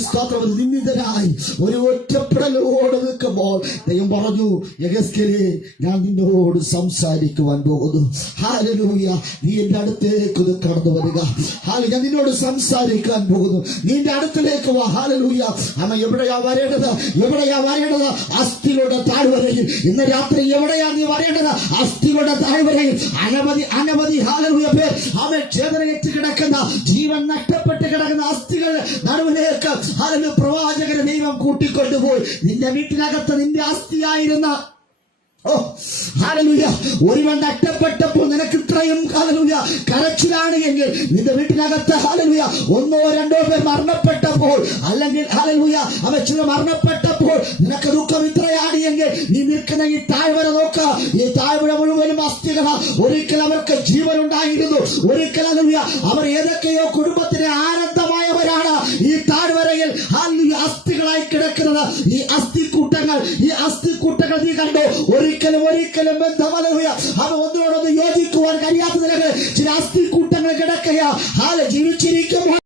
സ്തോത്രം, നിന്ദിതനായി ഒരു ഒറ്റപ്പെടലോട് നിൽക്കുമ്പോൾ ദൈവം പറഞ്ഞു, യെഹൂസ്കേലേ, ഞാൻ നിന്നോട് സംസാരിക്കുവാൻ പോകുന്നു. ഹല്ലേലൂയ, നീ എന്റെ അടുത്തേക്ക് കടന്നു വരിക. ഞാൻ നിന്നോട് സംസാരിക്കാൻ പോകുന്നു. നീ എന്റെ അടുത്തിലേക്ക് വാ. ഹല്ലേലൂയ. അമ്മ എവിടെയാ വരേണ്ടത്? എവിടെയാ വരേണ്ടത്? അസ്ഥികളുടെ താഴ്വരയിൽ. ഇന്ന് രാത്രി എവിടെയാ നീ വരേണ്ടത്? അസ്ഥികളുടെ താഴ്വരയിൽ. അനവധി ഹല്ലേലൂയ പേർ അവൻ ചേതനയേറ്റ് കിടക്കുന്ന, ജീവൻ നഷ്ടപ്പെട്ട് കിടക്കുന്ന അസ്ഥികൾ നടുവിലേക്ക് ഹല്ലേലൂയ പ്രവാചകരെ ദൈവം കൂട്ടിക്കൊണ്ടുപോയി. നിന്റെ വീട്ടിനകത്ത് നിന്റെ അസ്ഥിയായിരുന്ന ഹല്ലേലൂയ ഒരുവൻ നഷ്ടപ്പെട്ടപ്പോൾ നിനക്ക് ഇത്രയും ഹല്ലേലൂയ കരച്ചിലാണ് എങ്കിൽ, നിന്റെ വീട്ടിനകത്ത് ഹല്ലേലൂയ 1 or 2 പേർ മരണപ്പെട്ടപ്പോൾ, അല്ലെങ്കിൽ ഹല്ലേലൂയ അവൻ ചില മരണപ്പെട്ടപ്പോൾ നിനക്ക് ദുഃഖം ഇത്രയാണ് എങ്കിൽ, നീ നിൽക്കുന്ന ഈ താഴ്വര നോക്ക. ഈ താഴ്വര മുഴുവനും അസ്ഥികളാ. ഒരിക്കൽ അവർക്ക് ജീവനുണ്ടായിരുന്നു. ഒരിക്കൽ ഹല്ലേലൂയ അവർ ഏതൊക്കെയോ കുടുംബത്തിന് ആനന്ദമായവരാണ്. ഈ താഴ്വരയിൽ ഹല്ലേലൂയ അസ്ഥികളായി കിടക്കുന്നത്. ഈ അസ്ഥിക്കൂട്ടങ്ങൾ നീ കണ്ടോ? ഒരിക്കലും ബന്ധമല്ല. അവ ഒന്നിനോടൊന്ന് യോജിക്കുവാൻ കഴിയാത്ത നിലയിൽ ചില അസ്ഥിക്കൂട്ടങ്ങൾ കിടക്കുക. ജീവിച്ചിരിക്കുമ്പോൾ